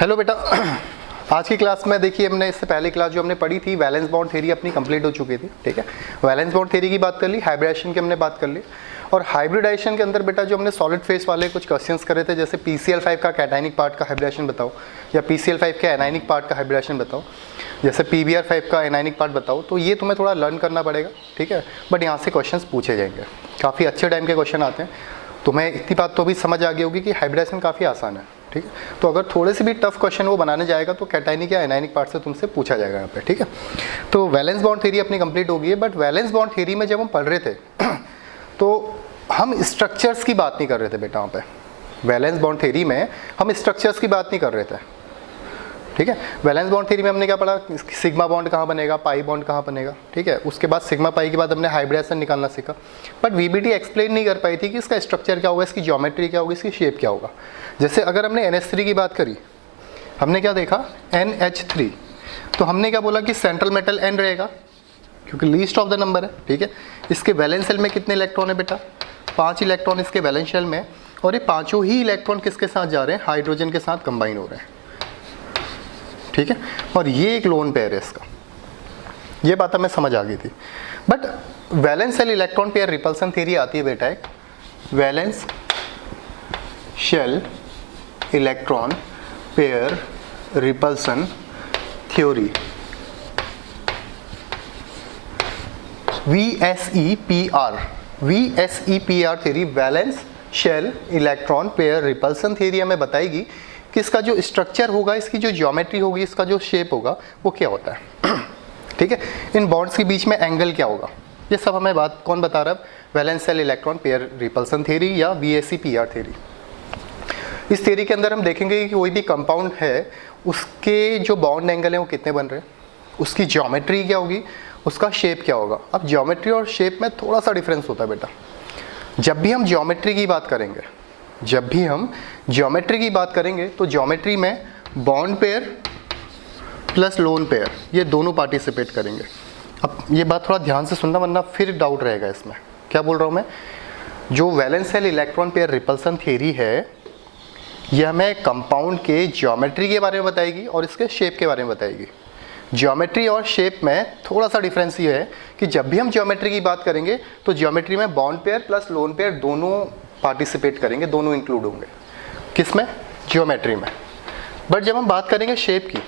Hello बेटा, आज की क्लास में देखिए हमने इससे पहले क्लास जो हमने पढ़ी थी वैलेंस बॉन्ड थ्योरी अपनी कंप्लीट हो चुकी थी। ठीक है, वैलेंस बॉन्ड थ्योरी की बात कर ली, हाइब्रिडाइजेशन की हमने बात कर ली। और हाइब्रिडाइजेशन के अंदर बेटा जो हमने सॉलिड फेस वाले कुछ क्वेश्चंस करे थे, जैसे PCl5 का कैटायनिक पार्ट का हाइब्रिडाइजेशन बताओ या PCl5 के एनायनिक पार्ट का हाइब्रिडाइजेशन बताओ, जैसे PBr5 का एनायनिक पार्ट बताओ। तो ये तुम्हें थोड़ा लर्न करना पड़ेगा, ठीक है। बट यहाँ से क्वेश्चंस पूछे जाएंगे, काफ़ी अच्छे टाइम के क्वेश्चन आते हैं। तुम्हें इतनी बात तो भी समझ आ गई होगी कि हाइब्रिडाइजेशन काफ़ी आसान है, ठीक है। तो अगर थोड़े से भी टफ क्वेश्चन वो बनाने जाएगा तो कैटायनिक या एनायनिक पार्ट से तुमसे पूछा जाएगा यहाँ पे, ठीक है। तो वैलेंस बॉन्ड थ्योरी अपनी कंप्लीट हो गई है। बट वैलेंस बॉन्ड थ्योरी में जब हम पढ़ रहे थे तो हम स्ट्रक्चर्स की बात नहीं कर रहे थे बेटा। वहाँ पे वैलेंस बॉन्ड थ्योरी में हम स्ट्रक्चर्स की बात नहीं कर रहे थे, ठीक है। वैलेंस बॉन्ड थ्योरी में हमने क्या पढ़ा, सिग्मा बॉन्ड कहाँ बनेगा, पाई बॉन्ड कहाँ बनेगा, ठीक है। उसके बाद सिग्मा पाई के बाद हमने हाइब्रिडाइजेशन निकालना सीखा। बट VBT एक्सप्लेन नहीं कर पाई थी कि इसका स्ट्रक्चर क्या होगा, इसकी ज्योमेट्री क्या होगी, इसकी शेप क्या होगा। जैसे अगर हमने NH3 की बात करी, हमने क्या देखा NH3, तो हमने क्या बोला कि सेंट्रल मेटल N रहेगा क्योंकि लीस्ट ऑफ द नंबर है, ठीक है। इसके वैलेंस शेल में कितने इलेक्ट्रॉन है बेटा, 5 इलेक्ट्रॉन इसके वैलेंस शेल में। और ये पाँचों ही इलेक्ट्रॉन किसके साथ जा रहे हैं, हाइड्रोजन के साथ कंबाइन हो रहे हैं, ठीक है। और ये एक लोन पेयर है इसका, ये बात हमें समझ आ गई थी। But valence shell electron pair repulsion theory आती है बेटा, एक valence shell electron pair repulsion theory, VSEPR theory, valence shell electron pair repulsion theory हमें बताएगी कि इसका जो स्ट्रक्चर होगा, इसकी जो ज्योमेट्री होगी, इसका जो शेप होगा वो क्या होता है, ठीक है। इन बॉन्ड्स के बीच में एंगल क्या होगा, ये सब हमें बात कौन बता रहा है, valence shell electron pair repulsion theory या VSEPR थ्योरी। इस थ्योरी के अंदर हम देखेंगे कि कोई भी कंपाउंड है उसके जो बॉन्ड एंगल हैं वो कितने बन रहे हैं, उसकी ज्योमेट्री क्या होगी, उसका शेप क्या होगा। अब ज्योमेट्री और शेप में थोड़ा सा डिफरेंस होता है बेटा। जब भी हम ज्योमेट्री की बात करेंगे तो ज्योमेट्री में bond pair plus lone pair ये दोनों पार्टिसिपेट करेंगे। अब ये बात थोड़ा ध्यान से सुनना वरना फिर डाउट रहेगा इसमें। क्या बोल रहा हूँ मैं, जो valence shell electron pair repulsion theory है ये हमें कंपाउंड के ज्योमेट्री के बारे में बताएगी और इसके शेप के बारे में बताएगी। ज्योमेट्री और शेप में थोड़ा सा डिफरेंस ये है कि जब भी हम ज्योमेट्री की बात करेंगे तो ज्योमेट्री में bond pair plus lone pair दोनों पार्टिसिपेट करेंगे, दोनों इंक्लूड होंगे। किसमें, ज्योमेट्री में। बट जब हम बात करेंगे शेप की,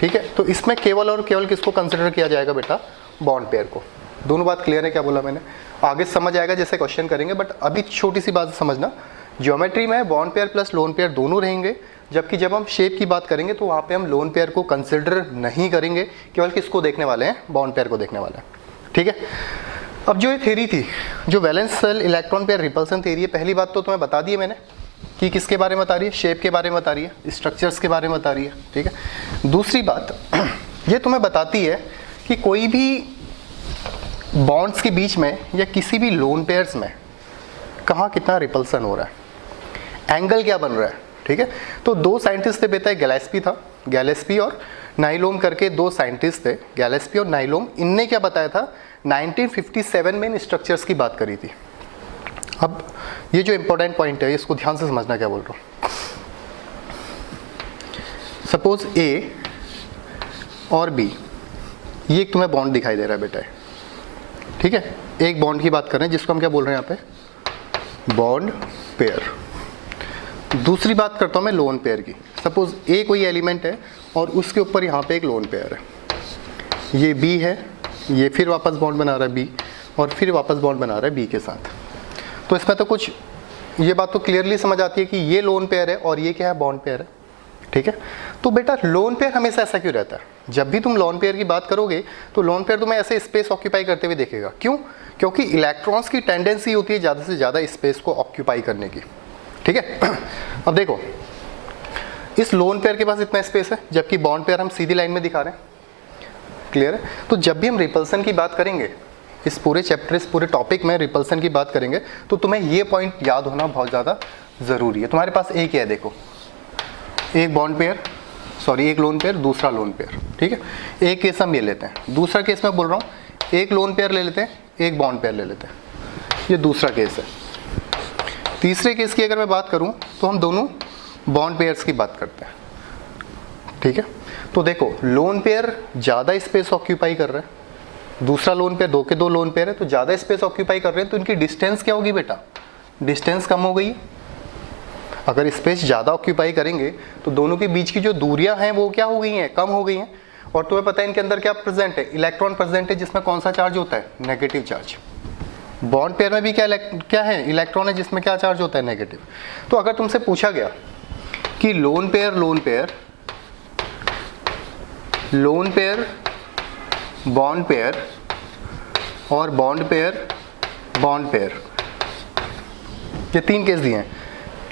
ठीक है, तो इसमें केवल और केवल किसको कंसिडर किया जाएगा बेटा, बॉन्ड पेयर को। दोनों बात क्लियर है क्या बोला मैंने, आगे समझ आएगा जैसे क्वेश्चन करेंगे। बट अभी छोटी सी बात समझना, ज्योमेट्री में bond pair plus lone pair दोनों रहेंगे, जबकि जब हम शेप की बात करेंगे तो वहाँ पे हम लोन पेयर को कंसिडर नहीं करेंगे, केवल किसको देखने वाले हैं, बॉन्ड पेयर को देखने वाले हैं, ठीक है। अब जो ये थ्योरी थी, जो valence shell electron pair repulsion theory है, पहली बात तो तुम्हें बता दी है मैंने कि किसके बारे में बता रही है, शेप के बारे में बता रही है, स्ट्रक्चर्स के बारे में बता रही है, ठीक है। दूसरी बात ये तुम्हें बताती है कि कोई भी बॉन्ड्स के बीच में या किसी भी लोन पेयर्स में कहाँ कितना रिपल्सन हो रहा है, एंगल क्या बन रहा है, ठीक है। तो दो साइंटिस्ट थे बेटा, गैलेस्पी था, गैलेस्पी और नाइलोम करके दो साइंटिस्ट थे, गैलेस्पी और नाइलोम। इनने क्या बताया था, 1957 में इन स्ट्रक्चर्स की बात करी थी। अब ये जो इंपॉर्टेंट पॉइंट है इसको ध्यान से समझना क्या बोल रहा हूँ। सपोज A और B, ये एक तुम्हें बॉन्ड दिखाई दे रहा है बेटा, ठीक है। एक बॉन्ड की बात कर रहे हैं जिसको हम क्या बोल रहे हैं यहाँ पे, बॉन्ड पेयर। दूसरी बात करता हूँ मैं लोन पेयर की। सपोज A कोई एलिमेंट है और उसके ऊपर यहाँ पे एक लोन पेयर है, ये B है, ये फिर वापस बॉन्ड बना रहा है B और फिर वापस बॉन्ड बना रहा है B के साथ। तो इसमें तो कुछ ये बात तो क्लियरली समझ आती है कि ये लोन पेयर है और ये क्या है, बॉन्ड पेयर है, ठीक है। तो बेटा लोन पेयर हमेशा ऐसा क्यों रहता है, जब भी तुम लोन पेयर की बात करोगे तो लोन पेयर तुम्हें ऐसे स्पेस ऑक्यूपाई करते हुए देखेगा। क्यों, क्योंकि इलेक्ट्रॉन्स की टेंडेंसी होती है ज़्यादा से ज़्यादा स्पेस को ऑक्यूपाई करने की, ठीक है। अब देखो इस लोन पेयर के पास इतना स्पेस है, जबकि बॉन्ड पेयर हम सीधी लाइन में दिखा रहे हैं, क्लियर है। तो जब भी हम रिपल्सन की बात करेंगे, इस पूरे चैप्टर, इस पूरे टॉपिक में रिपल्सन की बात करेंगे, तो तुम्हें ये पॉइंट याद होना बहुत ज़्यादा ज़रूरी है। तुम्हारे पास एक है, देखो, एक बॉन्ड पेयर, सॉरी एक लोन पेयर, दूसरा लोन पेयर, ठीक है। एक केस हम ये लेते हैं, दूसरा केस मैं बोल रहा हूँ एक लोन पेयर ले लेते हैं, एक बॉन्ड पेयर ले लेते हैं, ये दूसरा केस है। तीसरे केस की अगर मैं बात करूं तो हम दोनों बॉन्ड पेयर्स की बात करते हैं, ठीक है। तो देखो लोन पेयर ज़्यादा स्पेस ऑक्यूपाई कर रहा है, दूसरा लोन पेयर, दो के दो लोन पेयर है तो ज़्यादा स्पेस ऑक्यूपाई कर रहे हैं, तो इनकी डिस्टेंस क्या होगी बेटा, डिस्टेंस कम हो गई। अगर स्पेस ज़्यादा ऑक्यूपाई करेंगे तो दोनों के बीच की जो दूरियां हैं वो क्या हो गई हैं, कम हो गई हैं। और तुम्हें पता है इनके अंदर क्या प्रेजेंट है, इलेक्ट्रॉन प्रेजेंट है, जिसमें कौन सा चार्ज होता है, नेगेटिव चार्ज। बॉन्ड पेयर में भी क्या है, इलेक्ट्रॉन है, जिसमें क्या चार्ज होता है, नेगेटिव। तो अगर तुमसे पूछा गया कि lone pair lone pair, loan pair bond pair और बॉन्ड पेयर बॉन्ड पेयर, ये तीन केस दिए हैं।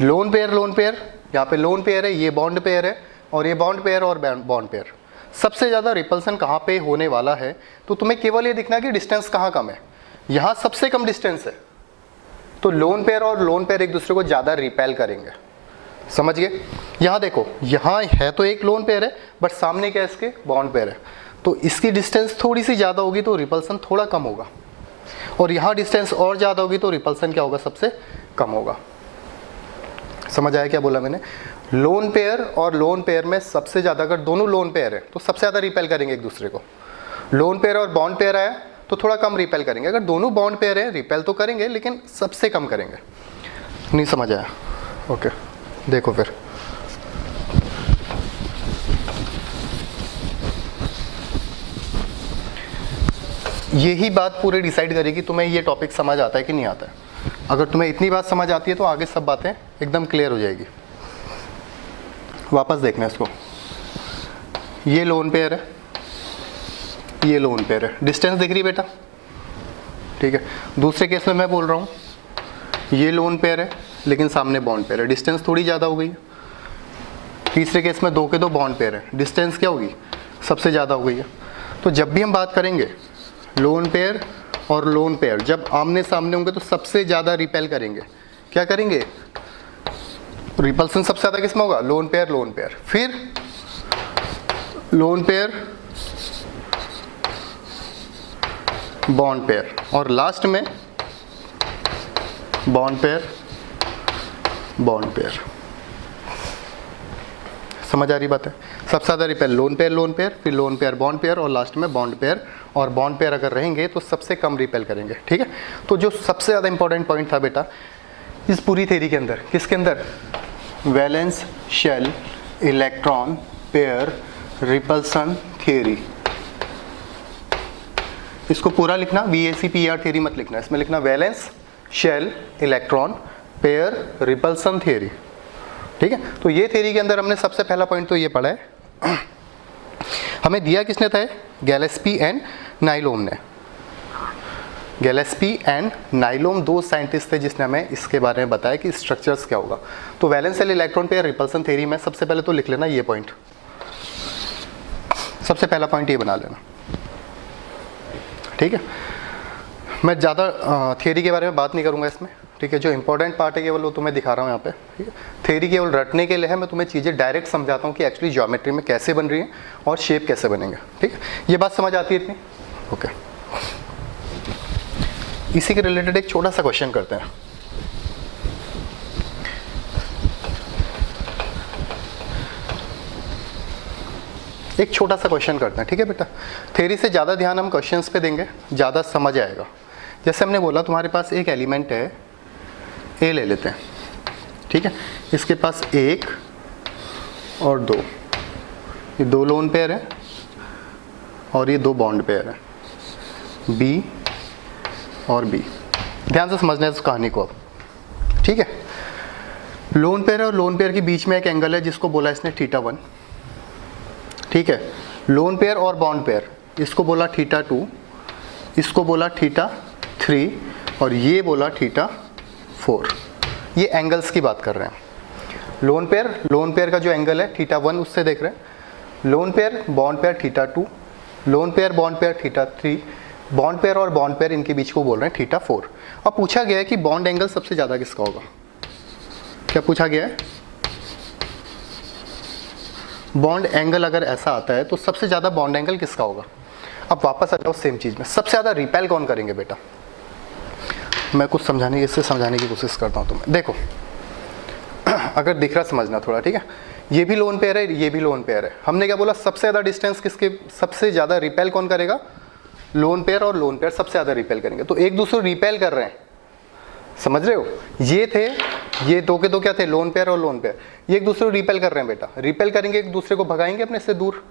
लोन पेयर, यहाँ पे लोन पेयर है, ये बॉन्ड पेयर है, और ये बॉन्ड पेयर और बॉन्ड पेयर। सबसे ज़्यादा रिपल्सन कहाँ पे होने वाला है, तो तुम्हें केवल ये दिखना कि डिस्टेंस कहाँ कम है, यहाँ सबसे कम डिस्टेंस है, तो लोन पेयर और लोन पेयर एक दूसरे को ज़्यादा रिपेल करेंगे, समझ गए। यहाँ देखो, यहाँ है तो एक लोन पेयर है, बट सामने क्या है इसके, बॉन्ड पेयर है, तो इसकी डिस्टेंस थोड़ी सी ज़्यादा होगी तो रिपल्सन थोड़ा कम होगा, और यहाँ डिस्टेंस और ज़्यादा होगी तो रिपल्सन क्या होगा, सबसे कम होगा। समझ आया क्या बोला मैंने। लोन पेयर और लोन पेयर में सबसे ज़्यादा, अगर दोनों लोन पेयर है तो सबसे ज़्यादा रिपेल करेंगे एक दूसरे को। लोन पेयर और बॉन्ड पेयर है तो थोड़ा कम रिपेल करेंगे। अगर दोनों बॉन्ड पेयर है रिपेल तो करेंगे लेकिन सबसे कम करेंगे। नहीं समझ आया, ओके देखो फिर। यही बात पूरे डिसाइड करेगी तुम्हें ये टॉपिक समझ आता है कि नहीं आता है। अगर तुम्हें इतनी बात समझ आती है तो आगे सब बातें एकदम क्लियर हो जाएगी। वापस देखना इसको, ये लोन पेयर है, ये लोन पेयर है, डिस्टेंस दिख रही बेटा, ठीक है। दूसरे केस में मैं बोल रहा हूँ ये लोन पेयर है लेकिन सामने बॉन्ड पेयर है, डिस्टेंस थोड़ी ज़्यादा हो गई। तीसरे केस में दो के दो बॉन्ड पेयर है, डिस्टेंस क्या होगी, सबसे ज़्यादा हो गई है। तो जब भी हम बात करेंगे लोन पेयर और लोन पेयर, जब आमने सामने होंगे तो सबसे ज़्यादा रिपेल करेंगे। क्या करेंगे, रिपल्सन सबसे ज़्यादा किसमें होगा, लोन पेयर, फिर लोन पेयर बॉन्ड पेयर, और लास्ट में बॉन्ड पेयर। समझ आ रही बात है। सबसे ज़्यादा रिपेल लोन पेयर, फिर लोन पेयर बॉन्ड पेयर, और लास्ट में बॉन्ड पेयर। और बॉन्ड पेयर अगर रहेंगे तो सबसे कम रिपेल करेंगे, ठीक है। तो जो सबसे ज़्यादा इंपॉर्टेंट पॉइंट था बेटा इस पूरी थ्योरी के अंदर, किसके अंदर, valence shell electron pair repulsion theory. इसको पूरा लिखना, VACPER थ्योरी मत लिखना, इसमें लिखना valence shell electron pair repulsion theory, ठीक है। तो ये थ्योरी के अंदर हमने सबसे पहला पॉइंट तो ये पढ़ा है। हमें दिया किसने था, गैलेस्पी एंड नाइलोम ने। गैलेस्पी एंड नाइलोम दो साइंटिस्ट थे जिसने हमें इसके बारे में बताया कि स्ट्रक्चर्स क्या होगा। तो valence shell electron pair repulsion theory में सबसे पहले तो लिख लेना ये पॉइंट, सबसे पहला पॉइंट ये बना लेना, ठीक है। मैं ज़्यादा थ्योरी के बारे में बात नहीं करूँगा इसमें, ठीक है। जो इंपॉर्टेंट पार्ट है केवल वो तुम्हें दिखा रहा हूँ यहाँ पे, ठीक है। थ्योरी केवल रटने के लिए है, मैं तुम्हें चीज़ें डायरेक्ट समझाता हूँ कि एक्चुअली ज्योमेट्री में कैसे बन रही है और शेप कैसे बनेंगे, ठीक है। ये बात समझ आती है इतनी, ओके। इसी के रिलेटेड एक छोटा सा क्वेश्चन करते हैं। एक छोटा सा क्वेश्चन करते हैं, ठीक है बेटा। थ्योरी से ज़्यादा ध्यान हम क्वेश्चंस पे देंगे, ज़्यादा समझ आएगा। जैसे हमने बोला तुम्हारे पास एक एलिमेंट है, ए ले लेते हैं, ठीक है। इसके पास एक और दो, ये दो लोन पेयर है और ये दो बॉन्ड पेयर है, बी और बी। ध्यान से समझना है इस कहानी को अब, ठीक है। लोन पेयर और लोन पेयर के बीच में एक एंगल है जिसको बोला इसने θ1, ठीक है। लोन पेयर और बॉन्ड पेयर, इसको बोला θ2, इसको बोला θ3 और ये बोला θ4। ये एंगल्स की बात कर रहे हैं। लोन पेयर का जो एंगल है θ1 उससे देख रहे हैं। Lone pair bond pair θ2, lone pair bond pair θ3, bond pair और बॉन्ड पेयर इनके बीच को बोल रहे हैं θ4। अब पूछा गया है कि बॉन्ड एंगल सबसे ज़्यादा किसका होगा। क्या पूछा गया है, बॉन्ड एंगल अगर ऐसा आता है तो सबसे ज़्यादा बॉन्ड एंगल किसका होगा। अब वापस आ जाओ सेम चीज़ में, सबसे ज़्यादा रिपेल कौन करेंगे बेटा। मैं कुछ समझाने की कोशिश करता हूँ तुम्हें। देखो अगर दिख रहा समझना थोड़ा, ठीक है। ये भी लोन पेयर है, ये भी लोन पेयर है। हमने क्या बोला, सबसे ज़्यादा डिस्टेंस किसके, सबसे ज़्यादा रिपेल कौन करेगा, लोन पेयर और लोन पेयर सबसे ज़्यादा रिपेल करेंगे। तो एक दूसरे को रिपेल कर रहे हैं, समझ रहे हो। ये थे, ये दो के दो क्या थे, लोन पेयर और लोन पेयर, ये एक दूसरे को रिपेल कर रहे हैं बेटा। रिपेल करेंगे, एक दूसरे को भगाएंगे अपने से दूर,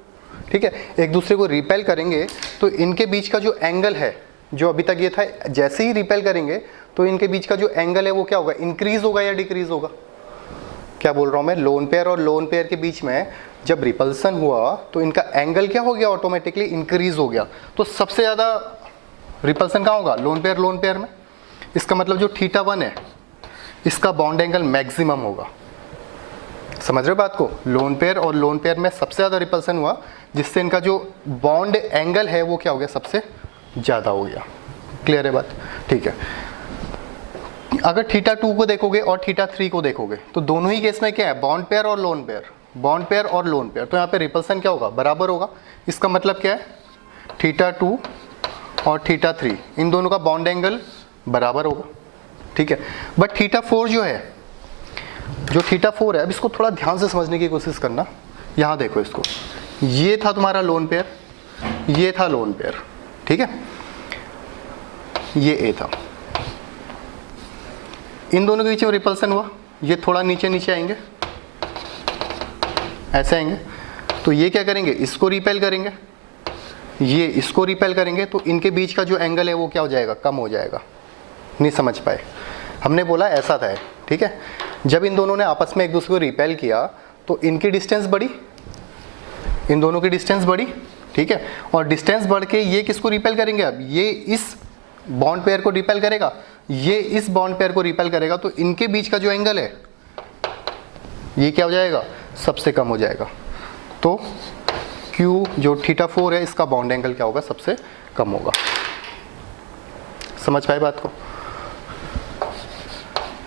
ठीक है। एक दूसरे को रिपेल करेंगे तो इनके बीच का जो एंगल है, जो अभी तक ये था, जैसे ही रिपेल करेंगे तो इनके बीच का जो एंगल है वो क्या होगा, इंक्रीज होगा या डिक्रीज होगा। क्या बोल रहा हूँ मैं, लोन पेयर और लोन पेयर के बीच में जब रिपल्सन हुआ तो इनका एंगल क्या हो गया, ऑटोमेटिकली इंक्रीज हो गया। तो सबसे ज़्यादा रिपल्सन कहाँ होगा, लोन पेयर में। इसका मतलब जो θ1 है इसका बॉन्ड एंगल मैक्सिमम होगा। समझ रहे हो बात को, लोन पेयर और लोन पेयर में सबसे ज़्यादा रिपल्सन हुआ, जिससे इनका जो बॉन्ड एंगल है वो क्या हो गया, सबसे ज़्यादा हो गया। क्लियर है बात, ठीक है। अगर θ2 को देखोगे और θ3 को देखोगे तो दोनों ही केस में क्या है, बॉन्ड पेयर और लोन पेयर, बॉन्ड पेयर और लोन पेयर। तो यहाँ पे रिपल्सन क्या होगा, बराबर होगा। इसका मतलब क्या है, θ2 और θ3 इन दोनों का बॉन्ड एंगल बराबर होगा, ठीक है। बट θ4 जो है, जो θ4 है, अब इसको थोड़ा ध्यान से समझने की कोशिश करना। यहाँ देखो इसको, ये था तुम्हारा लोन पेयर, ये था लोन पेयर, ठीक है, ये ए था। इन दोनों के बीच में रिपल्सन हुआ, ये थोड़ा नीचे नीचे आएंगे, ऐसे आएंगे। तो ये क्या करेंगे, इसको रिपेल करेंगे, ये इसको रिपेल करेंगे, तो इनके बीच का जो एंगल है वो क्या हो जाएगा, कम हो जाएगा। नहीं समझ पाए, हमने बोला ऐसा था, ठीक है। जब इन दोनों ने आपस में एक दूसरे को रिपेल किया तो इनकी डिस्टेंस बढ़ी, इन दोनों की डिस्टेंस बढ़ी, ठीक है। और डिस्टेंस बढ़ के ये किसको रिपेल करेंगे, अब ये इस बॉन्ड पेयर को रिपेल करेगा, ये इस बॉन्ड पेयर को रिपेल करेगा। तो इनके बीच का जो एंगल है ये क्या हो जाएगा, सबसे कम हो जाएगा। तो Q जो θ4 है इसका बॉन्ड एंगल क्या होगा, सबसे कम होगा। समझ पाए बात को।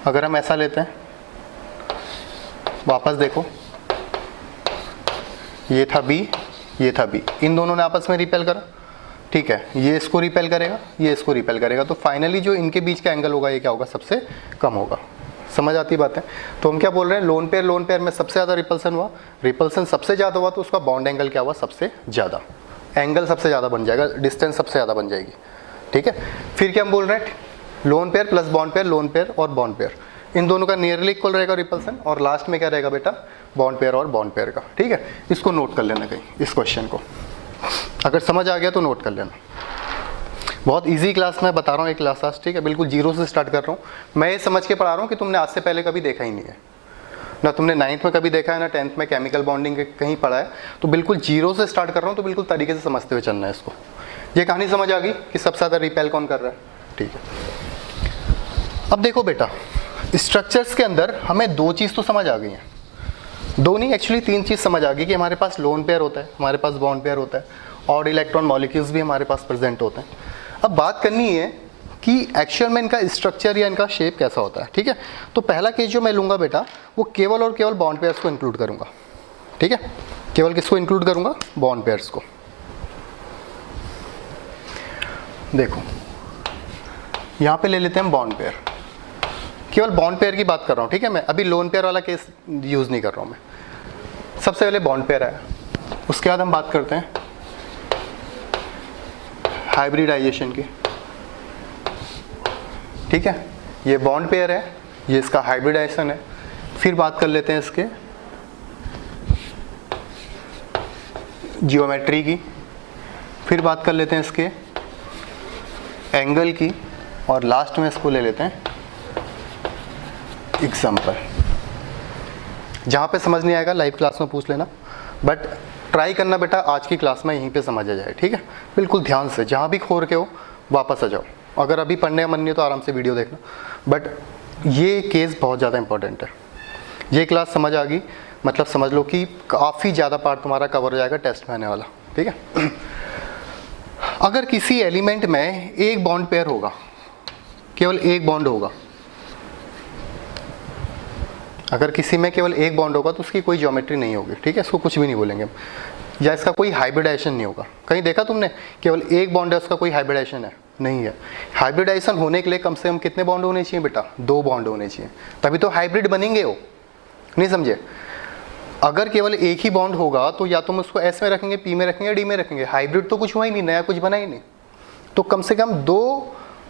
अगर हम ऐसा लेते हैं, वापस देखो, ये था B, ये था B, इन दोनों ने आपस में रिपेल करा, ठीक है। ये इसको रिपेल करेगा, ये इसको रिपेल करेगा, तो फाइनली जो इनके बीच का एंगल होगा ये क्या होगा, सबसे कम होगा। समझ आती बात है। तो हम क्या बोल रहे हैं, लोन पेयर में सबसे ज़्यादा रिपल्सन हुआ, रिपल्सन सबसे ज़्यादा हुआ तो उसका बॉन्ड एंगल क्या हुआ, सबसे ज़्यादा, एंगल सबसे ज़्यादा बन जाएगा, डिस्टेंस सबसे ज़्यादा बन जाएगी, ठीक है। फिर क्या हम बोल रहे हैं, lone pair plus bond pair, lone pair और बॉन्ड पेयर, इन दोनों का नियरली इक्वल रहेगा रिपल्सन, और लास्ट में क्या रहेगा बेटा, बॉन्ड पेयर और बॉन्ड पेयर का, ठीक है। इसको नोट कर लेना कहीं, इस क्वेश्चन को अगर समझ आ गया तो नोट कर लेना। बहुत इजी क्लास में बता रहा हूँ, एक क्लास आज, ठीक है, बिल्कुल जीरो से स्टार्ट कर रहा हूँ। मैं ये समझ के पढ़ा रहा हूँ कि तुमने आज से पहले कभी देखा ही नहीं है, ना तुमने 9th में कभी देखा है, ना 10th में केमिकल बॉन्डिंग कहीं पढ़ा है। तो बिल्कुल जीरो से स्टार्ट कर रहा हूँ, तो बिल्कुल तरीके से समझते हुए चलना है इसको। ये कहानी समझ आ गई कि सबसे ज़्यादा रिपेल कौन कर रहा है, ठीक है। अब देखो बेटा, स्ट्रक्चर्स के अंदर हमें दो चीज़ तो समझ आ गई हैं, दो नहीं एक्चुअली तीन चीज़ समझ आ गई कि हमारे पास लोन पेयर होता है, हमारे पास बॉन्ड पेयर होता है, और इलेक्ट्रॉन मॉलिक्यूल्स भी हमारे पास प्रेजेंट होते हैं। अब बात करनी है कि एक्चुअल में इनका स्ट्रक्चर या इनका शेप कैसा होता है, ठीक है। तो पहला केस जो मैं लूँगा बेटा, वो केवल और केवल बॉन्ड पेयर्स को इंक्लूड करूँगा, ठीक है। केवल किसको इंक्लूड करूँगा, बॉन्ड पेयर्स को। देखो यहाँ पे ले लेते हैं हम बॉन्ड पेयर, केवल बॉन्ड पेयर की बात कर रहा हूँ, ठीक है। मैं अभी लोन पेयर वाला केस यूज़ नहीं कर रहा हूँ मैं। सबसे पहले बॉन्ड पेयर आया, उसके बाद हम बात करते हैं हाइब्रिडाइजेशन की, ठीक है। ये बॉन्ड पेयर है, ये इसका हाइब्रिडाइजेशन है। फिर बात कर लेते हैं इसके जियोमेट्री की, फिर बात कर लेते हैं इसके एंगल की, और लास्ट में इसको ले लेते हैं एग्जाम्पल। जहाँ पे समझ नहीं आएगा लाइव क्लास में पूछ लेना, बट ट्राई करना बेटा आज की क्लास में यहीं पे समझ आ जाए, ठीक है। बिल्कुल ध्यान से, जहाँ भी खोर के हो वापस आ जाओ। अगर अभी पढ़ने का मन नहीं है तो आराम से वीडियो देखना, बट ये केस बहुत ज़्यादा इंपॉर्टेंट है। ये क्लास समझ आ गई मतलब समझ लो कि काफ़ी ज़्यादा पार्ट तुम्हारा कवर हो जाएगा टेस्ट में आने वाला, ठीक है। अगर किसी एलिमेंट में एक बॉन्ड पेयर होगा, केवल एक बॉन्ड होगा, अगर किसी में केवल एक बॉन्ड होगा तो उसकी कोई ज्योमेट्री नहीं होगी, ठीक है। इसको कुछ भी नहीं बोलेंगे हम, या इसका कोई हाइब्रिडाइजेशन नहीं होगा। कहीं देखा तुमने केवल एक बॉन्ड है उसका कोई हाइब्रिडाइजेशन है, नहीं है। हाइब्रिडाइजेशन होने के लिए कम से कम कितने बॉन्ड होने चाहिए बेटा, 2 बॉन्ड होने चाहिए, तभी तो हाइब्रिड बनेंगे वो। नहीं समझे? अगर केवल एक ही बॉन्ड होगा तो या तो हम उसको एस में रखेंगे, पी में रखेंगे, डी में रखेंगे। हाइब्रिड तो कुछ हुआ ही नहीं, नया कुछ बना ही नहीं। तो कम से कम 2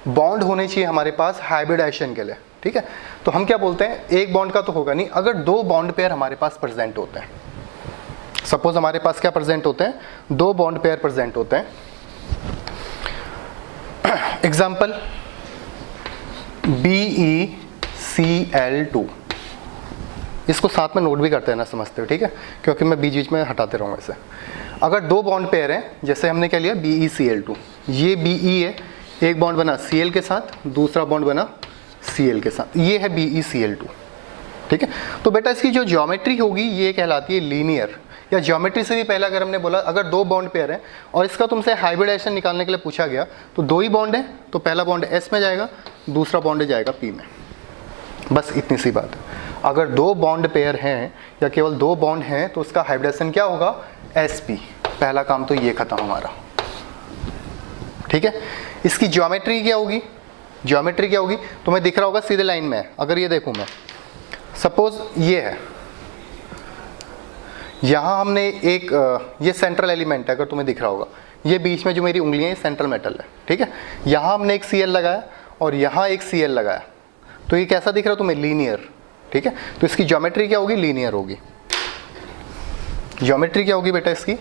बॉन्ड होने चाहिए हमारे पास हाइब्रिडाइजेशन के लिए, ठीक है। तो हम क्या बोलते हैं, एक बॉन्ड का तो होगा नहीं, अगर 2 बॉन्ड पेयर हमारे पास प्रेजेंट होते हैं। सपोज हमारे पास क्या प्रेजेंट होते हैं, 2 बॉन्ड पेयर प्रेजेंट होते हैं। एग्जाम्पल BeCl2, इसको साथ में नोट भी करते हैं ना, समझते हो, ठीक है, क्योंकि मैं बीच बीच में हटाते रहूँगा इसे। अगर 2 बॉन्ड पेयर हैं, जैसे हमने क्या लिया BeCl2, ये Be है, एक बॉन्ड बना Cl के साथ, दूसरा बॉन्ड बना Cl के साथ, ये है BeCl2, ठीक है। तो बेटा इसकी जो ज्योमेट्री होगी ये कहलाती है लीनियर, या ज्योमेट्री से भी पहले अगर हमने बोला अगर 2 बॉन्ड पेयर हैं और इसका तुमसे हाइब्रिडाइजेशन निकालने के लिए पूछा गया तो 2 ही बॉन्ड है, तो पहला बॉन्ड S में जाएगा, दूसरा बॉन्ड जाएगा P में। बस इतनी सी बात है। अगर 2 बॉन्ड पेयर हैं या केवल 2 बॉन्ड हैं तो उसका हाइब्रिडाइजेशन क्या होगा, sp। पहला काम तो ये खत्म हमारा, ठीक है। इसकी ज्योमेट्री क्या होगी, ज्योमेट्री क्या होगी तुम्हें दिख रहा होगा, सीधे लाइन में है। अगर ये देखूं मैं, सपोज ये है, यहाँ हमने एक ये सेंट्रल एलिमेंट है, अगर तुम्हें दिख रहा होगा, ये बीच में जो मेरी उंगलियां, ये सेंट्रल मेटल है, ठीक है। यहाँ हमने एक Cl लगाया और यहाँ एक Cl लगाया, तो ये कैसा दिख रहा है तुम्हें, लीनियर, ठीक है। तो इसकी ज्योमेट्री क्या होगी, लीनियर होगी। ज्योमेट्री क्या होगी बेटा इसकी,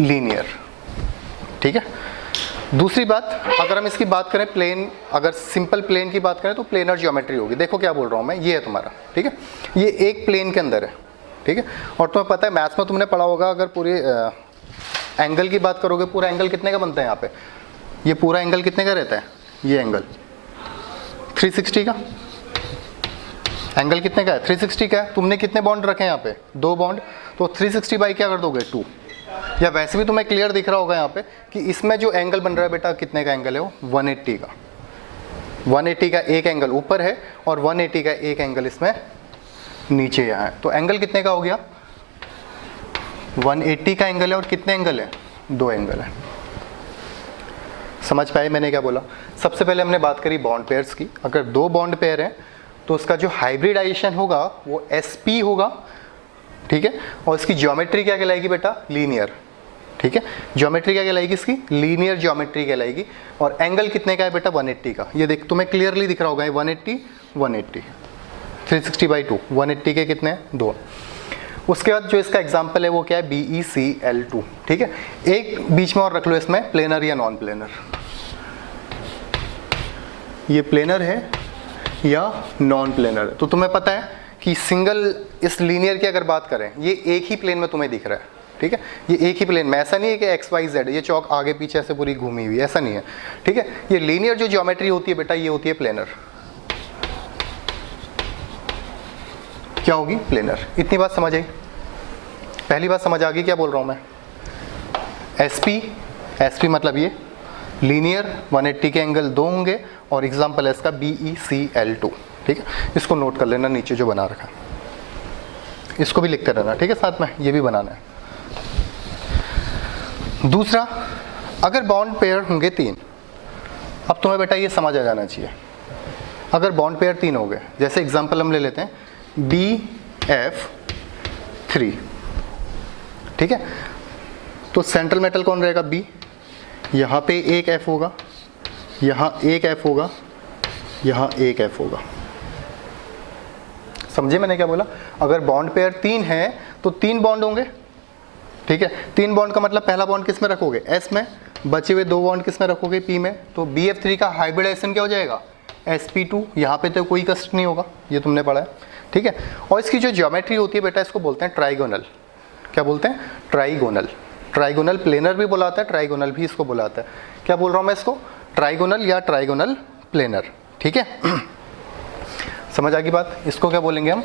लीनियर, ठीक है। दूसरी बात, अगर हम इसकी बात करें प्लेन, अगर सिंपल प्लेन की बात करें तो प्लेनर ज्योमेट्री होगी। देखो क्या बोल रहा हूँ मैं, ये है तुम्हारा, ठीक है, ये एक प्लेन के अंदर है, ठीक है। और तुम्हें पता है मैथ्स में तुमने पढ़ा होगा, अगर पूरे एंगल की बात करोगे, पूरा एंगल कितने का बनता है यहाँ पे, ये पूरा एंगल कितने का रहता है, ये एंगल 360 का। एंगल कितने का है, 360 का है। तुमने कितने बॉन्ड रखे हैं यहाँ पे, 2 बॉन्ड, तो 360 बाई क्या कर दोगे, 2। या वैसे भी तुम्हें क्लियर दिख रहा होगा यहाँ पे कि इसमें जो एंगल बन रहा है बेटा, कितने का एंगल है वो, 180 का। 180 का एक एंगल ऊपर है और 180 का एक एंगल इसमें नीचे यहाँ है। तो एंगल कितने का हो गया, 180 का एंगल है, और कितने एंगल है, 2 एंगल है। समझ पाए मैंने क्या बोला? सबसे पहले हमने बात करी बॉन्ड पेयर्स की। अगर 2 बॉन्ड पेयर हैं तो उसका जो हाइब्रिडाइजेशन होगा वो sp होगा, ठीक है। और इसकी ज्योमेट्री क्या कहलाएगी बेटा, लीनियर, ठीक है। ज्योमेट्री क्या कहलाएगी इसकी, लीनियर ज्योमेट्री कहलाएगी। और एंगल कितने का है बेटा, 180 का। ये देख तुम्हें क्लियरली दिख रहा होगा, 180 180, 360/2, 180 के कितने हैं, 2। उसके बाद जो इसका एग्जाम्पल है वो क्या है, BeCl2, ठीक है। एक बीच में और रख लो इसमें, प्लेनर या नॉन प्लेनर। ये प्लेनर है या नॉन प्लेनर है। तो तुम्हें पता है कि सिंगल इस लीनियर की अगर बात करें, ये एक ही प्लेन में तुम्हें दिख रहा है, ठीक है। ये एक ही प्लेन में, ऐसा नहीं है कि XYZ ये चौक आगे पीछे ऐसे पूरी घूमी हुई, ऐसा नहीं है, ठीक है। ये लीनियर जो ज्योमेट्री होती है बेटा, ये होती है प्लेनर। क्या होगी, प्लेनर। इतनी बात समझ आई, पहली बात समझ आ गई क्या बोल रहा हूं मैं। sp मतलब ये लीनियर, 180 के एंगल 2 होंगे, और एग्जाम्पल है इसका BeCl2, ठीक है। इसको नोट कर लेना, नीचे जो बना रखा है इसको भी लिखते रहना, ठीक है, साथ में ये भी बनाना है। दूसरा, अगर बॉन्ड पेयर होंगे 3, अब तुम्हें बेटा ये समझ आ जाना चाहिए, अगर बॉन्ड पेयर 3 हो गए, जैसे एग्जाम्पल हम ले लेते हैं BF3, ठीक है। तो सेंट्रल मेटल कौन रहेगा, B, यहाँ पे एक F होगा, यहाँ एक F होगा, यहाँ एक F होगा। समझे मैंने क्या बोला? अगर बॉन्ड पेयर 3 है तो 3 बॉन्ड होंगे, ठीक है। 3 बॉन्ड का मतलब पहला बॉन्ड किस में रखोगे, S में, बचे हुए 2 बॉन्ड किस में रखोगे, P में। तो BF3 का हाइब्रिडाइजेशन क्या हो जाएगा, sp2। यहाँ पे तो कोई कष्ट नहीं होगा, ये तुमने पढ़ा है, ठीक है। और इसकी जो ज्योमेट्री होती है बेटा, इसको बोलते हैं ट्राइगोनल। क्या बोलते हैं, ट्राइगोनल। ट्राइगोनल प्लेनर भी बुलाता है, ट्राइगोनल भी इसको बुलाता है। क्या बोल रहा हूँ मैं इसको, ट्राइगोनल या ट्राइगोनल प्लेनर, ठीक है। समझ आ गई बात? इसको क्या बोलेंगे हम,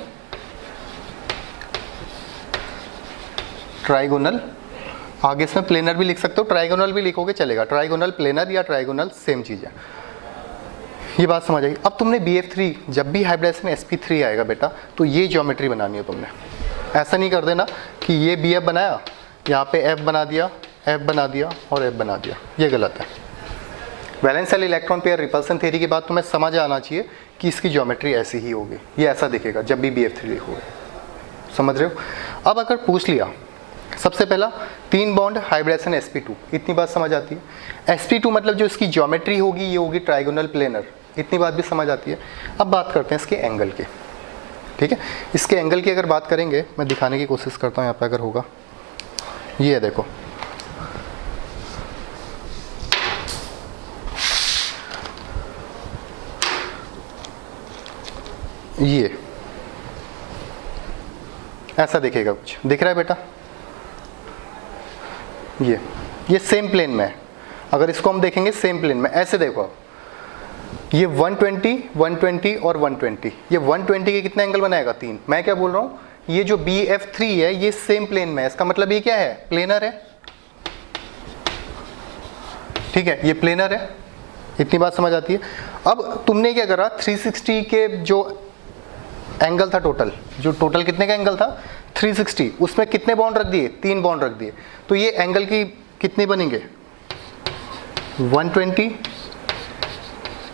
ट्राइगोनल। आगे इसमें प्लेनर भी लिख सकते हो, ट्राइगोनल भी लिखोगे चलेगा। ट्राइगोनल प्लेनर या ट्राइगोनल सेम चीज़ है, ये बात समझ आई। अब तुमने BF3, जब भी हाइब्रिडाइजेशन sp3 आएगा बेटा, तो ये ज्योमेट्री बनानी है तुमने। ऐसा नहीं कर देना कि ये BF बनाया, यहाँ पे F बना दिया, F बना दिया और F बना दिया, ये गलत है। Valence shell electron pair repulsion theory की बात तुम्हें समझ आना चाहिए कि इसकी ज्योमेट्री ऐसी ही होगी, ये ऐसा दिखेगा जब भी BF3 लिखोगे। समझ रहे हो? अब अगर पूछ लिया सबसे पहला 3 बॉन्ड हाइब्रिडाइजेशन sp2, इतनी बात समझ आती है। sp2 मतलब जो इसकी ज्योमेट्री होगी ये होगी ट्राइगोनल प्लेनर, इतनी बात भी समझ आती है। अब बात करते हैं इसके एंगल की, ठीक है। इसके एंगल की अगर बात करेंगे, मैं दिखाने की कोशिश करता हूँ यहाँ पे अगर होगा, ये है देखो, ये ऐसा दिखेगा, कुछ दिख रहा है बेटा? ये सेम प्लेन में है। अगर इसको हम देखेंगे सेम प्लेन में, ऐसे देखो आप, ये 120, 120 और 120, ये 120 के कितने एंगल बनाएगा? 3। मैं क्या बोल रहा हूँ, ये जो BF3 है ये सेम प्लेन में है, इसका मतलब ये क्या है? प्लेनर है, ठीक है, ये प्लेनर है। इतनी बात समझ आती है। अब तुमने क्या करा, 360 के जो एंगल था टोटल, जो टोटल कितने का एंगल था 360, उसमें कितने बॉन्ड रख दिए? 3 बॉन्ड रख दिए। तो ये एंगल की कितने बनेंगे? 120,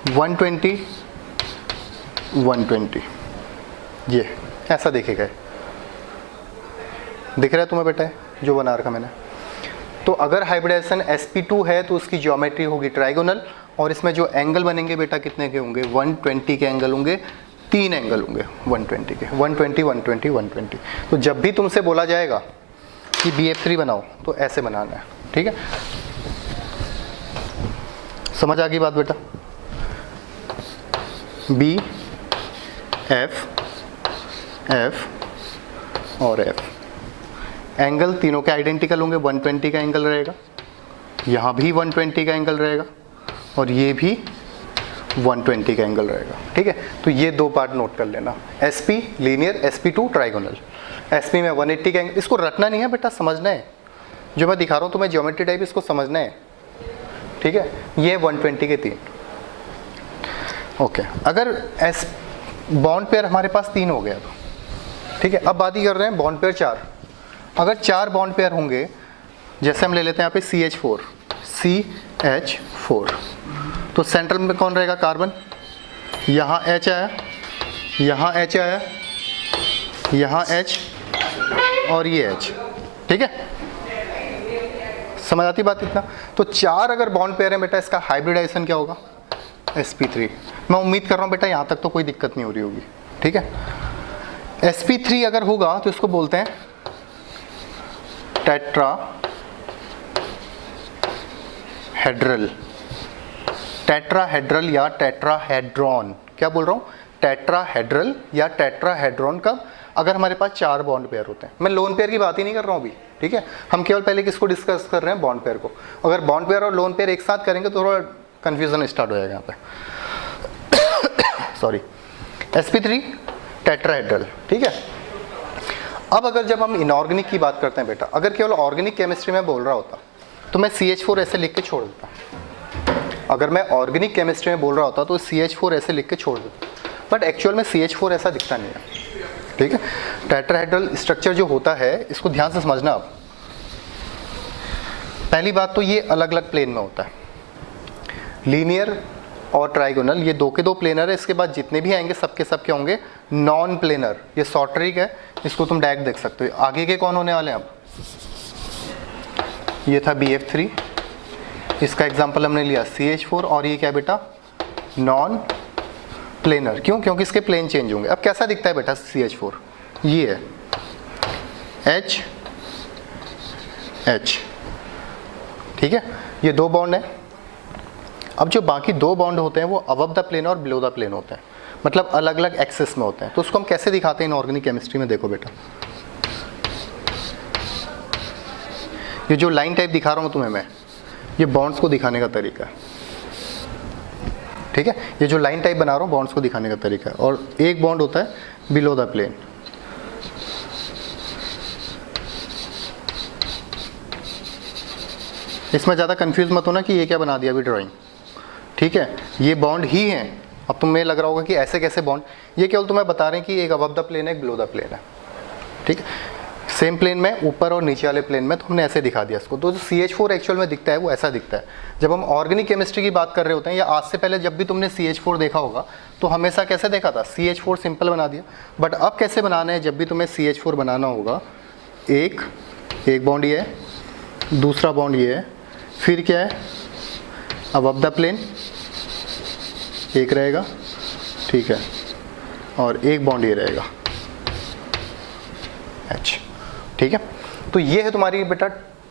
120, 120, ये ऐसा दिखेगा। दिख रहा है तुम्हें बेटा जो बना रखा मैंने? तो अगर हाइब्रिडाइजेशन sp2 है तो उसकी ज्योमेट्री होगी ट्राइगोनल, और इसमें जो एंगल बनेंगे बेटा कितने के होंगे? 120 के एंगल होंगे, 3 एंगल होंगे 120 के, 120, 120, 120। तो जब भी तुमसे बोला जाएगा कि BF3 बनाओ तो ऐसे बनाना है, ठीक है। समझ आ गई बात बेटा? B, F, F और F, एंगल तीनों के आइडेंटिकल होंगे, 120 का एंगल रहेगा, यहाँ भी 120 का एंगल रहेगा, और ये भी 120 का एंगल रहेगा, ठीक है। तो ये 2 पार्ट नोट कर लेना, SP linear, sp2 trigonal. SP में 180 का एंगल, इसको रटना नहीं है बेटा, समझना है। जो मैं दिखा रहा हूँ तुम्हें ज्योमेट्री टाइप, इसको समझना है, ठीक है। ये 120 के 3, ओके। अगर बॉन्ड पेयर हमारे पास 3 हो गया तो ठीक है। अब बात ही कर रहे हैं बॉन्ड पेयर 4। अगर 4 बॉन्ड पेयर होंगे, जैसे हम ले लेते हैं यहाँ पे CH4, तो सेंट्रल में कौन रहेगा? कार्बन। यहाँ H आया, यहाँ H आया, यहाँ H और ये H, ठीक है। समझ आती बात इतना? तो 4 अगर बॉन्ड पेयर है बेटा, इसका हाइब्रिडाइजेशन क्या होगा? sp3। मैं उम्मीद कर रहा हूँ बेटा यहाँ तक तो कोई दिक्कत नहीं हो रही होगी, ठीक है। sp3 अगर होगा तो इसको बोलते हैं टेट्राहेड्रल, टेट्राहेड्रल या टेट्राहेड्रॉन। क्या बोल रहा हूँ? टेट्राहेड्रल या टेट्राहेड्रॉन। कब? अगर हमारे पास 4 बॉन्ड पेयर होते हैं। मैं लोन पेयर की बात ही नहीं कर रहा हूँ अभी, ठीक है। हम केवल पहले किसको डिस्कस कर रहे हैं? बॉन्ड पेयर को। अगर बॉन्ड पेयर और लोन पेयर एक साथ करेंगे तो थोड़ा कंफ्यूजन स्टार्ट हो जाएगा यहाँ पे। सॉरी, sp3 टेट्राहेड्रल, ठीक है। अब अगर जब हम इनऑर्गेनिक की बात करते हैं बेटा, अगर केवल ऑर्गेनिक केमिस्ट्री में बोल रहा होता तो मैं CH4 ऐसे लिख के छोड़ देता। अगर मैं ऑर्गेनिक केमिस्ट्री में बोल रहा होता तो CH4 ऐसे लिख के छोड़ देता, बट एक्चुअल में CH4 ऐसा दिखता नहीं है, ठीक है। टेट्राहेड्रल स्ट्रक्चर जो होता है, इसको ध्यान से समझना आप। पहली बात तो ये अलग अलग प्लेन में होता है, लीनियर और ट्राइगोनल, ये 2 के 2 प्लेनर है। इसके बाद जितने भी आएंगे सबके सब के होंगे नॉन प्लेनर। ये शॉर्ट ट्रिक है, इसको तुम डायरेक्ट देख सकते हो। आगे के कौन होने वाले हैं? अब ये था BF3, इसका एग्जांपल हमने लिया CH4, और ये क्या बेटा? Non planar. क्यों? क्योंकि इसके प्लेन चेंज होंगे। अब कैसा दिखता है बेटा CH4? ये है H H, ठीक है। ये 2 बॉन्ड है। अब जो बाकी 2 बॉन्ड होते हैं वो अबव द प्लेन और बिलो द प्लेन होते हैं, मतलब अलग अलग एक्सिस में होते हैं। तो उसको हम कैसे दिखाते हैं इनऑर्गेनिक केमिस्ट्री में? देखो बेटा, ये जो लाइन टाइप दिखा रहा हूँ तुम्हें मैं, ये बॉन्ड्स को दिखाने का तरीका है, ठीक है। ये जो लाइन टाइप बना रहा हूँ बॉन्ड्स को दिखाने का तरीका है। और एक बॉन्ड होता है बिलो द प्लेन, इसमें ज़्यादा कंफ्यूज मत होना कि ये क्या बना दिया अभी ड्राइंग, ठीक है। ये बॉन्ड ही हैं। अब तुम्हें लग रहा होगा कि ऐसे कैसे बॉन्ड, ये केवल तुम्हें बता रहे हैं कि एक अबव द प्लेन है, एक बिलो द प्लेन है, ठीक है। सेम प्लेन में ऊपर और नीचे वाले प्लेन में, तो हमने ऐसे दिखा दिया इसको। तो जो CH4 एक्चुअल में दिखता है वो ऐसा दिखता है। जब हम ऑर्गेनिक केमिस्ट्री की बात कर रहे होते हैं, या आज से पहले जब भी तुमने CH4 देखा होगा तो हमेशा कैसे देखा था, CH4 सिंपल बना दिया। बट अब कैसे बनाना है, जब भी तुम्हें CH4 बनाना होगा, एक बॉन्ड ये है, दूसरा बॉन्ड ये है, फिर क्या है, अबव द प्लेन एक रहेगा, ठीक है, और एक बॉन्ड ये रहेगा H, ठीक है। तो ये है तुम्हारी बेटा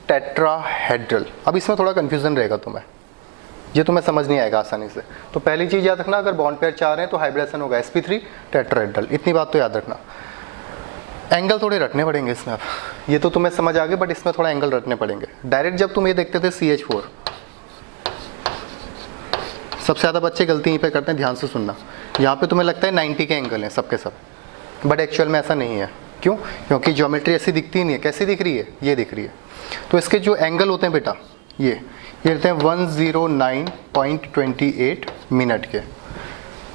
टेट्राहेड्रल। अब इसमें थोड़ा कंफ्यूजन रहेगा तुम्हें, ये तुम्हें समझ नहीं आएगा आसानी से। तो पहली चीज़ याद रखना, अगर बॉन्ड पेयर 4 हैं तो हाइब्रिडेशन होगा sp3 टेट्राहेड्रल, इतनी बात तो याद रखना। एंगल थोड़े रखने पड़ेंगे इसमें, अब ये तो तुम्हें समझ आ गए, बट इसमें थोड़ा एंगल रखने पड़ेंगे। डायरेक्ट जब तुम ये देखते थे CH4, सबसे ज़्यादा बच्चे गलती यहीं पे करते हैं, ध्यान से सुनना। यहाँ पे तुम्हें लगता है 90 के एंगल हैं सबके सब, बट एक्चुअल में ऐसा नहीं है। क्यों? क्योंकि ज्योमेट्री ऐसी दिखती ही नहीं है। कैसी दिख रही है? ये दिख रही है। तो इसके जो एंगल होते हैं बेटा, ये रहते हैं 109.28 मिनट के,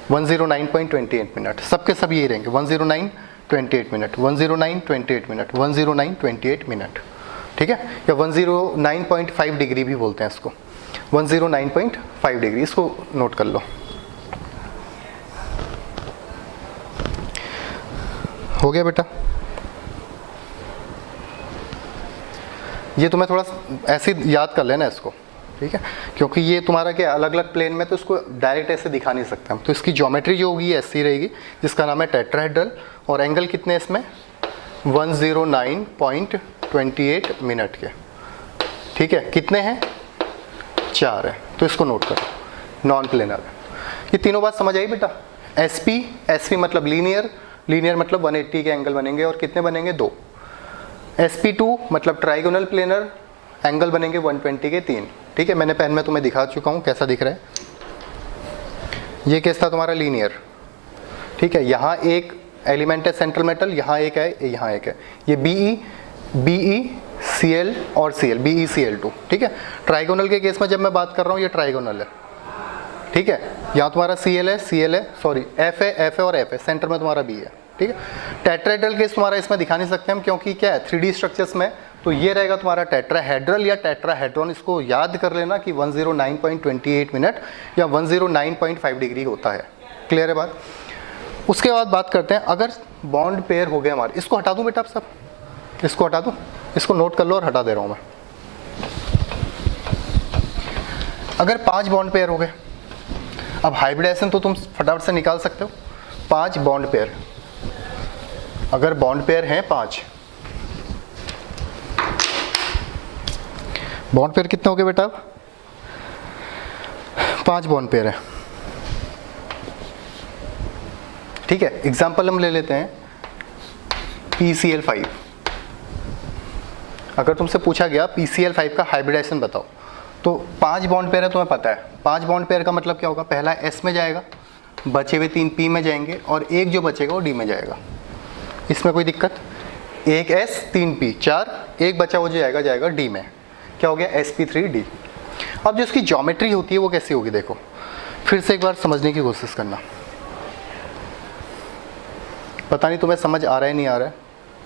109.28 मिनट, सबके सब ये रहेंगे 109.28 मिनट, 109.28 मिनट, 109.28 मिनट, ठीक है। या 109.5 डिग्री भी बोलते हैं इसको, 109.5 डिग्री, इसको नोट कर लो। हो गया बेटा? ये तुम्हें थोड़ा ऐसे याद कर लेना इसको, ठीक है, क्योंकि ये तुम्हारा क्या अलग अलग प्लेन में, तो इसको डायरेक्ट ऐसे दिखा नहीं सकते हम। तो इसकी ज्योमेट्री जो होगी ऐसी रहेगी, जिसका नाम है टेट्राहेड्रल, और एंगल कितने हैं इसमें, 109.28 मिनट के, ठीक है। कितने हैं? 4 है, तो इसको नोट करो, नॉन प्लेनर। ये तीनों बात समझ आई बेटा? SP मतलब लीनियर, लीनियर मतलब 180 के एंगल बनेंगे, और कितने बनेंगे? 2। SP2 मतलब ट्राइगोनल प्लेनर, एंगल बनेंगे 120 के 3, ठीक है। मैंने पेन में तुम्हें दिखा चुका हूँ कैसा दिख रहा है। ये केस था तुम्हारा लीनियर, ठीक है। यहाँ एक एलिमेंट है सेंट्रल मेटल, यहाँ एक है, यहाँ एक है। ये BE Cl और Cl, BeCl2, ठीक है। ट्राइगोनल के केस में जब मैं बात कर रहा हूँ, ये ट्राइगोनल है, ठीक है। यहाँ तुम्हारा Cl है, सॉरी F है और F है, सेंटर में तुम्हारा B है, ठीक है। टेट्राहेड्रल केस तुम्हारा इसमें दिखा नहीं सकते हम, क्योंकि क्या है 3D स्ट्रक्चर्स में, तो ये रहेगा तुम्हारा टेट्राहेड्रल या टेट्राहेड्रॉन। इसको याद कर लेना कि 109.28 मिनट या 109.5 डिग्री होता है। क्लियर है बात? उसके बाद बात करते हैं, अगर बॉन्ड पेयर हो गए हमारे, इसको हटा दूं बेटा आप सब, इसको हटा दूं, इसको नोट कर लो और हटा दे रहा हूं मैं। अगर 5 बॉन्ड पेयर हो गए, अब हाइब्रिडेशन तो तुम फटाफट से निकाल सकते हो। 5 बॉन्ड पेयर, अगर बॉन्ड पेयर हैं 5, बॉन्ड पेयर कितने हो गए बेटा? 5 बॉन्ड पेयर है, ठीक है। एग्जाम्पल हम ले लेते हैं PCl5। अगर तुमसे पूछा गया PCl5 का हाइब्रिडेशन बताओ, तो 5 बॉन्ड पेयर है, तुम्हें पता है 5 बॉन्ड पेयर का मतलब क्या होगा, पहला S में जाएगा, बचे हुए 3 P में जाएंगे, और एक जो बचेगा वो D में जाएगा। इसमें कोई दिक्कत? एक S 3 P 4, एक बचा वो जो जाएगा D में, क्या हो गया sp3d। अब जो इसकी ज्योमेट्री होती है वो कैसी होगी, देखो फिर से एक बार समझने की कोशिश करना। पता नहीं तुम्हें समझ आ रहा है नहीं आ रहा है,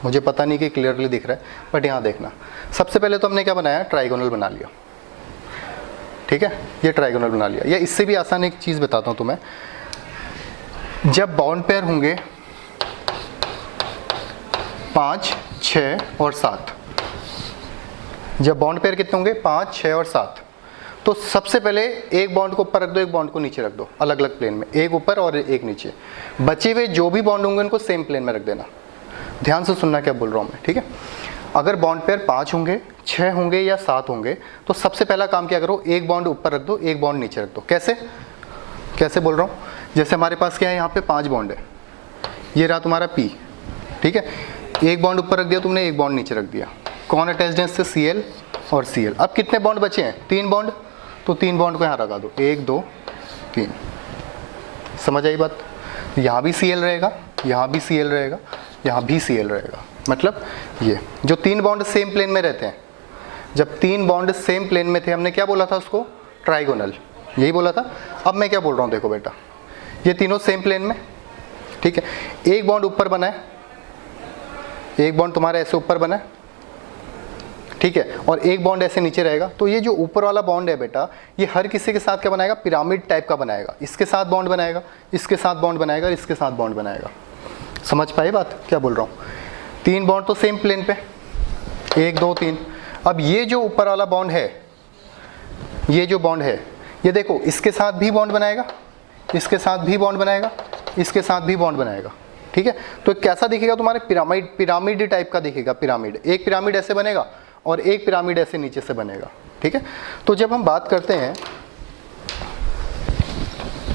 मुझे पता नहीं कि क्लियरली दिख रहा है, बट यहाँ देखना। सबसे पहले तो हमने क्या बनाया, ट्राइगोनल बना लिया, ठीक है। ये ट्राइगोनल बना लिया, या इससे भी आसान एक चीज़ बताता हूँ तुम्हें। जब बॉन्ड पेयर होंगे 5, 6 और 7, जब बॉन्ड पेयर कितने होंगे 5, 6 और 7, तो सबसे पहले एक बॉन्ड को ऊपर रख दो, एक बॉन्ड को नीचे रख दो, अलग अलग प्लेन में, एक ऊपर और एक नीचे। बचे हुए जो भी बॉन्ड होंगे उनको सेम प्लेन में रख देना। ध्यान से सुनना क्या बोल रहा हूँ मैं, ठीक है। अगर बॉन्ड पेयर 5 होंगे, 6 होंगे या 7 होंगे, तो सबसे पहला काम क्या करो, एक बॉन्ड ऊपर रख दो, एक बॉन्ड नीचे रख दो। कैसे बोल रहा हूँ, जैसे हमारे पास क्या है, यहाँ पे 5 बॉन्ड है, ये रहा तुम्हारा P, ठीक है। एक बॉन्ड ऊपर रख दिया तुमने, एक बॉन्ड नीचे रख दिया, कौन अटैच्ड है इससे, Cl और Cl। अब कितने बॉन्ड बचे हैं, 3 बॉन्ड, तो 3 बॉन्ड को यहाँ लगा दो, 1 2 3। समझ आई बात? यहाँ भी Cl रहेगा, यहाँ भी Cl रहेगा, यहाँ भी Cl रहेगा। मतलब ये जो 3 बॉन्ड सेम प्लेन में रहते हैं, जब 3 बॉन्ड सेम प्लेन में थे, हमने क्या बोला था उसको, ट्राइगोनल, यही बोला था। अब मैं क्या बोल रहा हूँ, देखो बेटा, ये तीनों सेम प्लेन में, ठीक है। एक बॉन्ड ऊपर बना है, एक बॉन्ड तुम्हारा ऐसे ऊपर बना है, ठीक है, और एक बॉन्ड ऐसे नीचे रहेगा। तो ये जो ऊपर वाला बॉन्ड है बेटा, ये हर किसी के साथ क्या बनाएगा, पिरामिड टाइप का बनाएगा। इसके साथ बॉन्ड बनाएगा, इसके साथ बॉन्ड बनाएगा, इसके साथ बॉन्ड बनाएगा। समझ पाए बात क्या बोल रहा हूँ? 3 बॉन्ड तो सेम प्लेन पे, 1 2 3। अब ये जो ऊपर वाला बॉन्ड है, ये जो बॉन्ड है, ये देखो इसके साथ भी बॉन्ड बनाएगा, इसके साथ भी बॉन्ड बनाएगा, इसके साथ भी बॉन्ड बनाएगा, ठीक है। तो कैसा दिखेगा तुम्हारे, पिरामिड टाइप का दिखेगा। पिरामिड, एक पिरामिड ऐसे बनेगा और एक पिरामिड ऐसे नीचे से बनेगा, ठीक है। तो जब हम बात करते हैं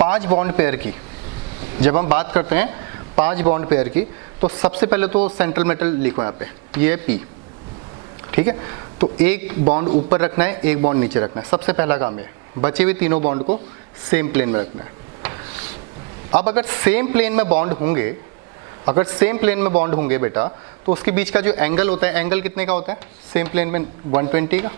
5 बॉन्ड पेयर की, जब हम बात करते हैं 5 बॉन्ड पेयर की, तो सबसे पहले तो सेंट्रल मेटल लिखो यहाँ पे, ये है P, ठीक है। तो एक बॉन्ड ऊपर रखना है, एक बॉन्ड नीचे रखना है, सबसे पहला काम है। बचे हुए तीनों बॉन्ड को सेम प्लेन में रखना है। अब अगर सेम प्लेन में बॉन्ड होंगे, अगर सेम प्लेन में बॉन्ड होंगे बेटा, तो उसके बीच का जो एंगल होता है, एंगल कितने का होता है सेम प्लेन में, 120 का।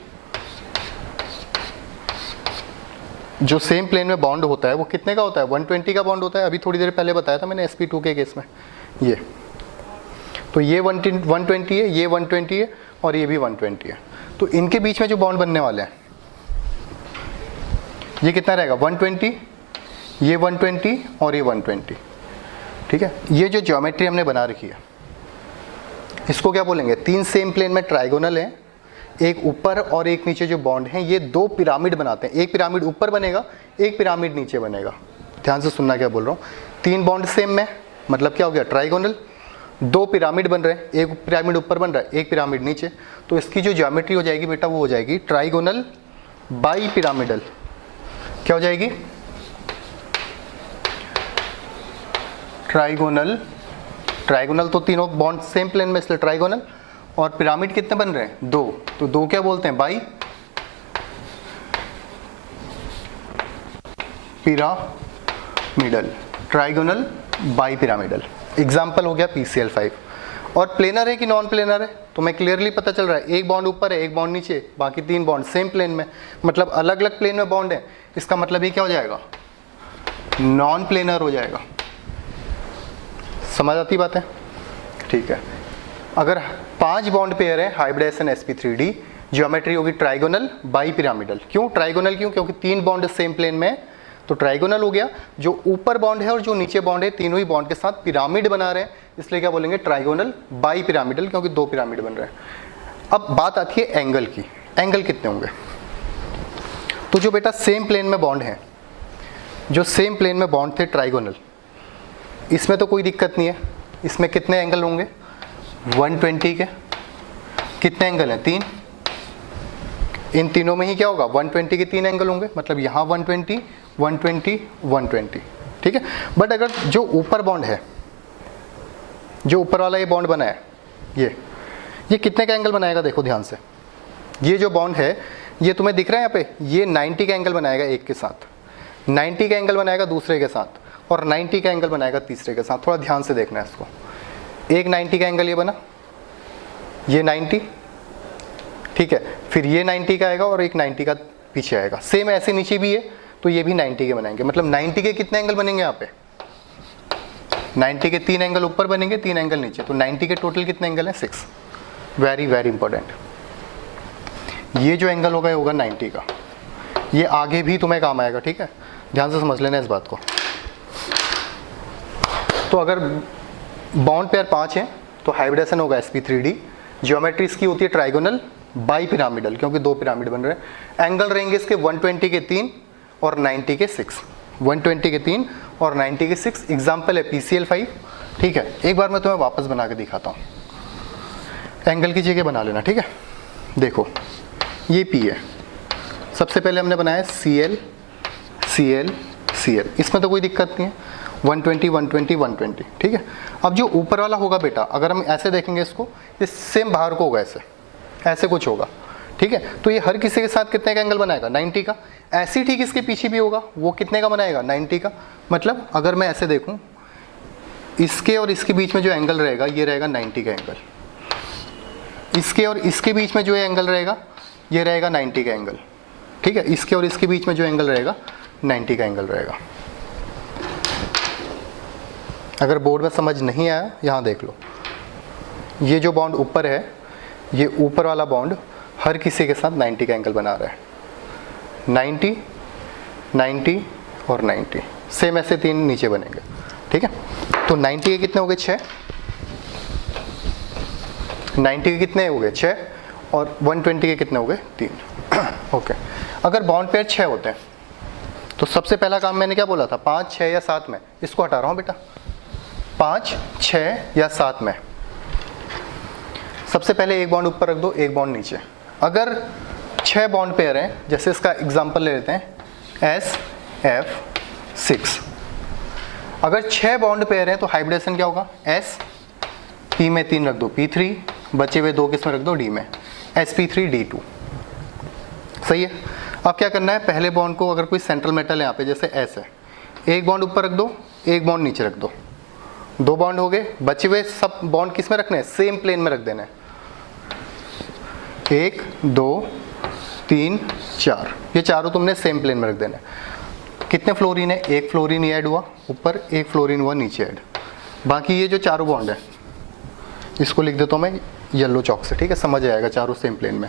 जो सेम प्लेन में बॉन्ड होता है वो कितने का होता है, 120 का बॉन्ड होता है। अभी थोड़ी देर पहले बताया था मैंने sp2 के केस में। ये तो ये 120 है, ये 120 है और ये भी 120 है। तो इनके बीच में जो बॉन्ड बनने वाले हैं, ये कितना रहेगा, 120, ये 120 और ये 120, ठीक है। ये जो ज्योमेट्री हमने बना रखी है, इसको क्या बोलेंगे, 3 सेम प्लेन में ट्राइगोनल है, एक ऊपर और एक नीचे जो बॉन्ड हैं, ये 2 पिरामिड बनाते हैं। एक पिरामिड ऊपर बनेगा, एक पिरामिड नीचे बनेगा। ध्यान से सुनना क्या बोल रहा हूँ। 3 बॉन्ड सेम में, मतलब क्या हो गया, ट्राइगोनल। 2 पिरामिड बन रहे हैं, एक पिरामिड ऊपर बन रहा है, एक पिरामिड नीचे। तो इसकी जो ज्योमेट्री हो जाएगी बेटा, वो हो जाएगी ट्राइगोनल बाई पिरामिडल। क्या हो जाएगी, ट्राइगोनल। ट्राइगोनल तो तीनों बॉन्ड सेम प्लेन में, इसलिए ट्राइगोनल। और पिरामिड कितने बन रहे हैं, 2, तो 2 क्या बोलते हैं, bi pyramidal. Trigonal bi pyramidal. Example हो गया PCl5। और प्लेनर है कि नॉन प्लेनर है, तो मैं क्लियरली पता चल रहा है, एक बॉन्ड ऊपर है, एक बॉन्ड नीचे, बाकी 3 बॉन्ड सेम प्लेन में, मतलब अलग अलग प्लेन में बॉन्ड है। इसका मतलब ये क्या हो जाएगा, नॉन प्लेनर हो जाएगा। समझ आती बात है, ठीक है। अगर 5 बॉन्ड पेयर है, हाइब्रिडाइजेशन sp3d, ज्योमेट्री होगी ट्राइगोनल बाई पिरामिडल। क्यों ट्राइगोनल, क्यों, क्योंकि 3 बॉन्ड सेम प्लेन में, तो ट्राइगोनल हो गया। जो ऊपर बॉन्ड है और जो नीचे बॉन्ड है, तीनों ही बॉन्ड के साथ पिरामिड बना रहे हैं, इसलिए क्या बोलेंगे, ट्राइगोनल बाई पिरामिडल, क्योंकि 2 पिरामिड बन रहे हैं। अब बात आती है एंगल की। एंगल कितने होंगे, तो जो बेटा सेम प्लेन में बॉन्ड है, जो सेम प्लेन में बॉन्ड थे ट्राइगोनल, इसमें तो कोई दिक्कत नहीं है। इसमें कितने एंगल होंगे, 120 के। कितने एंगल हैं, 3। इन तीनों में ही क्या होगा, 120 के 3 एंगल होंगे, मतलब यहाँ 120, 120, 120, ठीक है। बट अगर जो ऊपर बॉन्ड है, जो ऊपर वाला ये बॉन्ड बना है, ये कितने का एंगल बनाएगा, देखो ध्यान से। ये जो बॉन्ड है, ये तुम्हें दिख रहा है यहाँ पे, ये 90 का एंगल बनाएगा एक के साथ, 90 का एंगल बनाएगा दूसरे के साथ, और 90 का एंगल बनाएगा तीसरे के साथ। थोड़ा ध्यान से देखना है इसको। एक 90 का एंगल ये बना, ये 90, ठीक है। फिर ये 90 का आएगा और एक 90 का पीछे आएगा। सेम ऐसे नीचे भी है, तो ये भी 90 के बनाएंगे। मतलब 90 के कितने एंगल बनेंगे यहाँ पे, 90 के 3 एंगल ऊपर बनेंगे, 3 एंगल नीचे। तो 90 के टोटल कितने एंगल हैं, 6। Very very important. ये जो एंगल होगा, ये होगा 90 का। ये आगे भी तुम्हें काम आएगा, ठीक है। ध्यान से समझ लेना इस बात को। तो अगर बॉन्ड पेयर 5 है, तो हाइब्रिडाइजेशन होगा sp3d। ज्योमेट्री इसकी होती है ट्राइगोनल बाई पिरामिडल, क्योंकि 2 पिरामिड बन रहे हैं। एंगल रहेंगे इसके 120 के 3 और 90 के 6। 120 के 3 और 90 के 6। एग्जाम्पल है PCl5, ठीक है। एक बार मैं तुम्हें वापस बना के दिखाता हूँ। एंगल की जगह बना लेना, ठीक है। देखो ये P है, सबसे पहले हमने बनाया Cl, Cl, Cl। इसमें तो कोई दिक्कत नहीं है, 120, 120, 120, ठीक है। अब जो ऊपर वाला होगा बेटा, अगर हम ऐसे देखेंगे इसको, ये सेम बाहर को होगा, ऐसे कुछ होगा, ठीक है। तो ये हर किसी के साथ कितने का एंगल बनाएगा, 90 का। ऐसे ठीक इसके पीछे भी होगा, वो कितने का बनाएगा, 90 का। मतलब अगर मैं ऐसे देखूं, इसके और इसके बीच में जो एंगल रहेगा, ये रहेगा 90 का एंगल। इसके और इसके बीच में जो एंगल रहेगा, ये रहेगा 90 का एंगल, ठीक है। इसके और इसके बीच में जो एंगल रहेगा, 90 का एंगल रहेगा। अगर बोर्ड में समझ नहीं आया, यहाँ देख लो। ये जो बॉन्ड ऊपर है, ये ऊपर वाला बॉन्ड हर किसी के साथ 90 का एंगल बना रहा है। 90, 90 और 90, सेम ऐसे 3 नीचे बनेंगे, ठीक है। तो 90 के कितने हो गए 6, 90 के कितने हो गए 6 और 120 के कितने हो गए 3। ओके, अगर बॉन्ड पेयर 6 होते हैं तो सबसे पहला काम मैंने क्या बोला था, 5, 6 या 7 में। इसको हटा रहा हूँ बेटा, 5, 6 या 7 में। सबसे पहले एक बॉन्ड ऊपर रख दो, एक बॉन्ड नीचे। अगर 6 बॉन्ड पेयर हैं, जैसे इसका एग्जांपल ले लेते हैं SF6। अगर 6 बॉन्ड पेयर हैं तो हाइब्रिडेशन क्या होगा, S, P में 3 रख दो P3, बचे हुए 2 किस में रख दो D में, sp3d2। सही है। अब क्या करना है, पहले बॉन्ड को, अगर कोई सेंट्रल मेटल है यहाँ पे जैसे S है, एक बॉन्ड ऊपर रख दो, एक बॉन्ड नीचे रख दो, 2 बॉन्ड हो गए। बचे हुए सब बॉन्ड किस में रखने हैं, सेम प्लेन में रख देना है। 1, 2, 3, 4, ये चारों तुमने सेम प्लेन में रख देना है। कितने फ्लोरीन है, एक फ्लोरीन ऐड हुआ ऊपर, एक फ्लोरीन हुआ नीचे ऐड। बाकी ये जो चारों बॉन्ड है, इसको लिख देता हूँ मैं येलो चौक से, ठीक है, समझ आएगा, चारों सेम प्लेन में।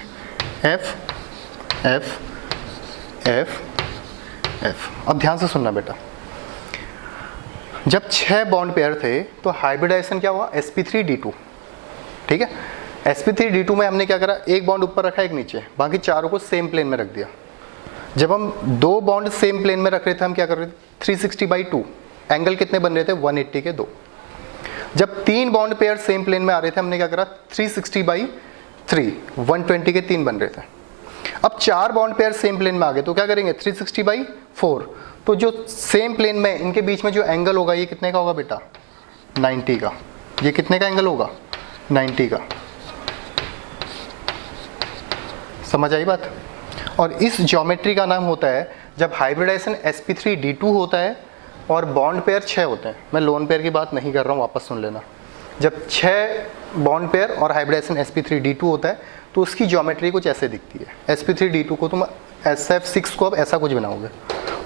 F, F, F, F। अब ध्यान से सुनना बेटा, जब 6 बॉन्ड पेयर थे तो हाइब्रिडाइजेशन क्या हुआ, sp3d2, ठीक है। sp3d2 में हमने क्या करा, एक बॉन्ड ऊपर रखा, एक नीचे, बाकी चारों को सेम प्लेन में रख दिया। जब हम 2 बॉन्ड सेम प्लेन में रख रहे थे, हम क्या कर रहे थे, 360/2, एंगल कितने बन रहे थे, 180 के 2। जब 3 बॉन्ड पेयर सेम प्लेन में आ रहे थे, हमने क्या करा, 360/3, 120 के 3 बन रहे थे। अब 4 बॉन्ड पेयर सेम प्लेन में आ गए तो क्या करेंगे, 360/4। तो जो सेम प्लेन में इनके बीच में जो एंगल होगा, ये कितने का होगा बेटा, 90 का। ये कितने का एंगल होगा, 90 का। समझ आई बात। और इस ज्योमेट्री का नाम होता है, जब हाइब्रिडाइजेशन sp3d2 होता है और बॉन्ड पेयर 6 होते हैं। मैं लोन पेयर की बात नहीं कर रहा हूँ, वापस सुन लेना। जब 6 बॉन्ड पेयर और हाइब्रिडाइजेशन sp3d2 होता है तो उसकी ज्योमेट्री कुछ ऐसे दिखती है। sp3d2 को तुम SF6 को अब ऐसा कुछ बनाओगे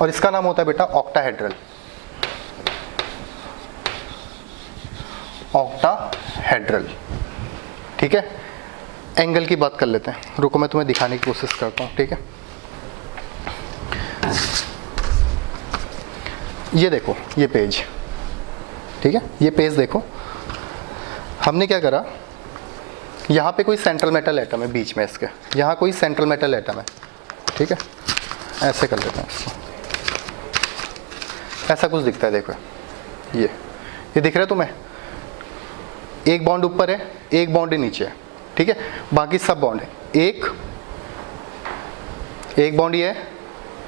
और इसका नाम होता है बेटा ऑक्टाहेड्रल। ऑक्टाहेड्रल, ठीक है। एंगल की बात कर लेते हैं, रुको मैं तुम्हें दिखाने की कोशिश करता हूँ, ठीक है। ये देखो, ये पेज, ठीक है, ये पेज देखो। हमने क्या करा, यहाँ पे कोई सेंट्रल मेटल एटम है बीच में इसके, यहाँ कोई सेंट्रल मेटल एटम है, ठीक है। ऐसे कर लेते हैं इसको, ऐसा कुछ दिखता है, देखो ये दिख रहा है तुम्हें। एक बॉन्ड ऊपर है, एक बॉन्ड नीचे है, ठीक है। बाकी सब बॉन्ड है, एक बॉन्ड ये है,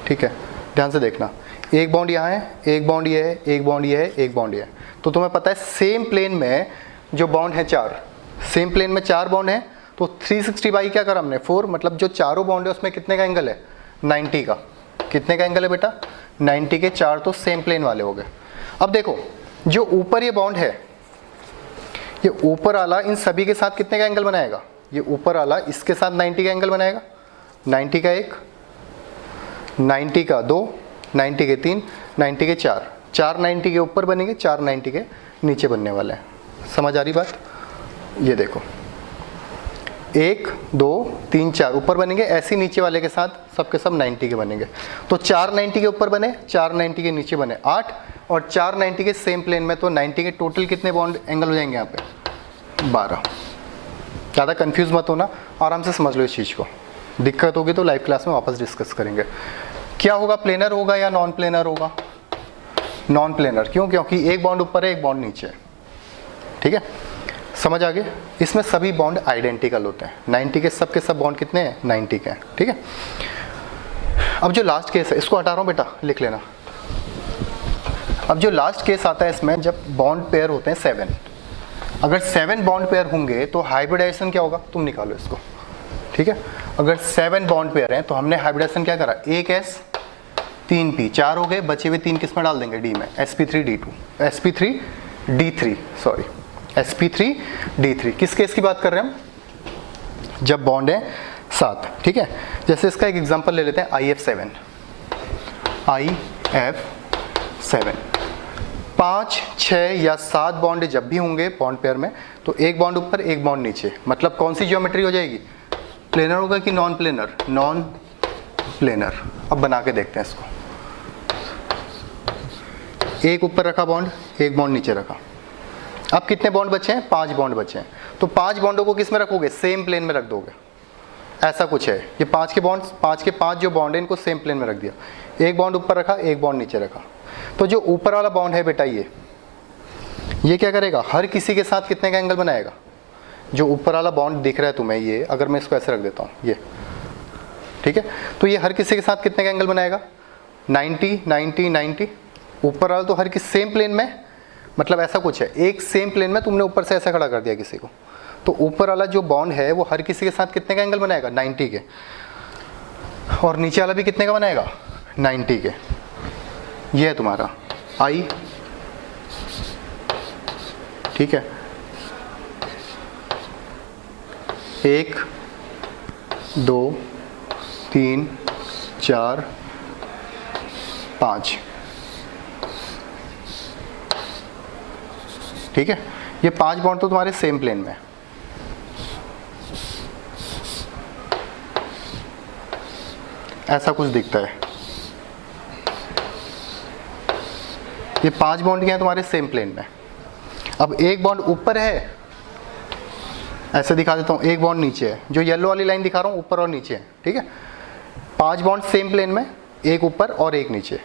ठीक है, ध्यान से देखना। एक बॉन्ड यहाँ है, एक बॉन्ड ये है, एक बॉन्ड ये है, एक बॉन्ड ये है। तो तुम्हें पता है सेम प्लेन में जो बॉन्ड है 4, सेम प्लेन में 4 बॉन्ड है, तो 360 क्या करा हमने, 4, मतलब जो चारों बॉन्ड है उसमें कितने का एंगल है, 90 का। कितने का एंगल है बेटा, 90 के 4 तो सेम प्लेन वाले हो गए। अब देखो, जो ऊपर ये बॉन्ड है, ये ऊपर वाला इन सभी के साथ कितने का एंगल बनाएगा, ये ऊपर वाला इसके साथ 90 का एंगल बनाएगा। 90 का 1, 90 का 2, 90 के 3, 90 के 4, 4 90 के ऊपर बनेंगे, 4 90 के नीचे बनने वाले हैं। समझ आ रही बात। ये देखो, 1, 2, 3, 4 ऊपर बनेंगे, ऐसे नीचे वाले के साथ सबके सब 90 के बनेंगे। तो 4 90 के ऊपर बने, 4 90 के नीचे बने 8, और 4 90 के सेम प्लेन में, तो 90 के टोटल कितने बॉन्ड एंगल हो जाएंगे यहाँ पे, 12। ज़्यादा कंफ्यूज मत होना, आराम से समझ लो इस चीज़ को। दिक्कत होगी तो लाइव क्लास में वापस डिस्कस करेंगे। क्या होगा, प्लेनर होगा या नॉन प्लेनर होगा, नॉन प्लेनर। क्यों, क्योंकि एक बॉन्ड ऊपर है, एक बॉन्ड नीचे है, ठीक है। समझ आ गए। इसमें सभी बॉन्ड आइडेंटिकल होते हैं। 90 के सब बॉन्ड कितने हैं, 90 के हैं, ठीक है। अब जो लास्ट केस है, इसको हटा रहा हूँ बेटा, लिख लेना। अब जो लास्ट केस आता है इसमें, जब बॉन्ड पेयर होते हैं 7, अगर 7 बॉन्ड पेयर होंगे तो हाइब्रिडाइजेशन क्या होगा, तुम निकालो इसको, ठीक है। अगर 7 बॉन्ड पेयर हैं तो हमने हाइब्रिडाइजेशन क्या करा, 1 S 3 P, 4 हो गए, बचे हुए 3 किस में डाल देंगे, D में, sp3d3, सॉरी sp3d3। किस केस की बात कर रहे हैं हम, जब बॉन्ड है 7, ठीक है। जैसे इसका एक एग्जांपल ले लेते हैं, IF7, 5, 6 या 7 बॉन्ड जब भी होंगे बॉन्ड पेयर में, तो एक बॉन्ड ऊपर एक बॉन्ड नीचे, मतलब कौन सी ज्योमेट्री हो जाएगी, प्लेनर होगा कि नॉन प्लेनर, नॉन प्लेनर। अब बना के देखते हैं इसको, एक ऊपर रखा बॉन्ड, एक बॉन्ड नीचे रखा। अब कितने बॉन्ड बचे हैं, 5 बॉन्ड बचे हैं। तो 5 बॉन्डों को किस में रखोगे, सेम प्लेन में रख दोगे, ऐसा कुछ है। ये 5 के बॉन्ड, 5 के 5 जो बॉन्ड है इनको सेम प्लेन में रख दिया, एक बॉन्ड ऊपर रखा, एक बॉन्ड नीचे रखा। तो जो ऊपर वाला बॉन्ड है बेटा ये क्या करेगा, हर किसी के साथ कितने का एंगल बनाएगा, जो ऊपर वाला बॉन्ड दिख रहा है तुम्हें ये, अगर मैं इसको ऐसे रख देता हूँ ये, ठीक है, तो ये हर किसी के साथ कितने का एंगल बनाएगा, 90 90 90। ऊपर वाला तो हर किसी सेम प्लेन में, मतलब ऐसा कुछ है, एक सेम प्लेन में तुमने ऊपर से ऐसा खड़ा कर दिया किसी को, तो ऊपर वाला जो बॉन्ड है वो हर किसी के साथ कितने का एंगल बनाएगा, 90 के, और नीचे वाला भी कितने का बनाएगा, 90 के। ये है तुम्हारा आई, ठीक है, 1 2 3 4 5, ठीक है। ये 5 बॉन्ड तो तुम्हारे सेम प्लेन में है। ऐसा कुछ दिखता है, ये 5 बॉन्ड क्या है तुम्हारे सेम प्लेन में। अब एक बॉन्ड ऊपर है, ऐसे दिखा देता हूँ, एक बॉन्ड नीचे है, जो येलो वाली लाइन दिखा रहा हूँ ऊपर और नीचे है, ठीक है। 5 बॉन्ड सेम प्लेन में, एक ऊपर और एक नीचे।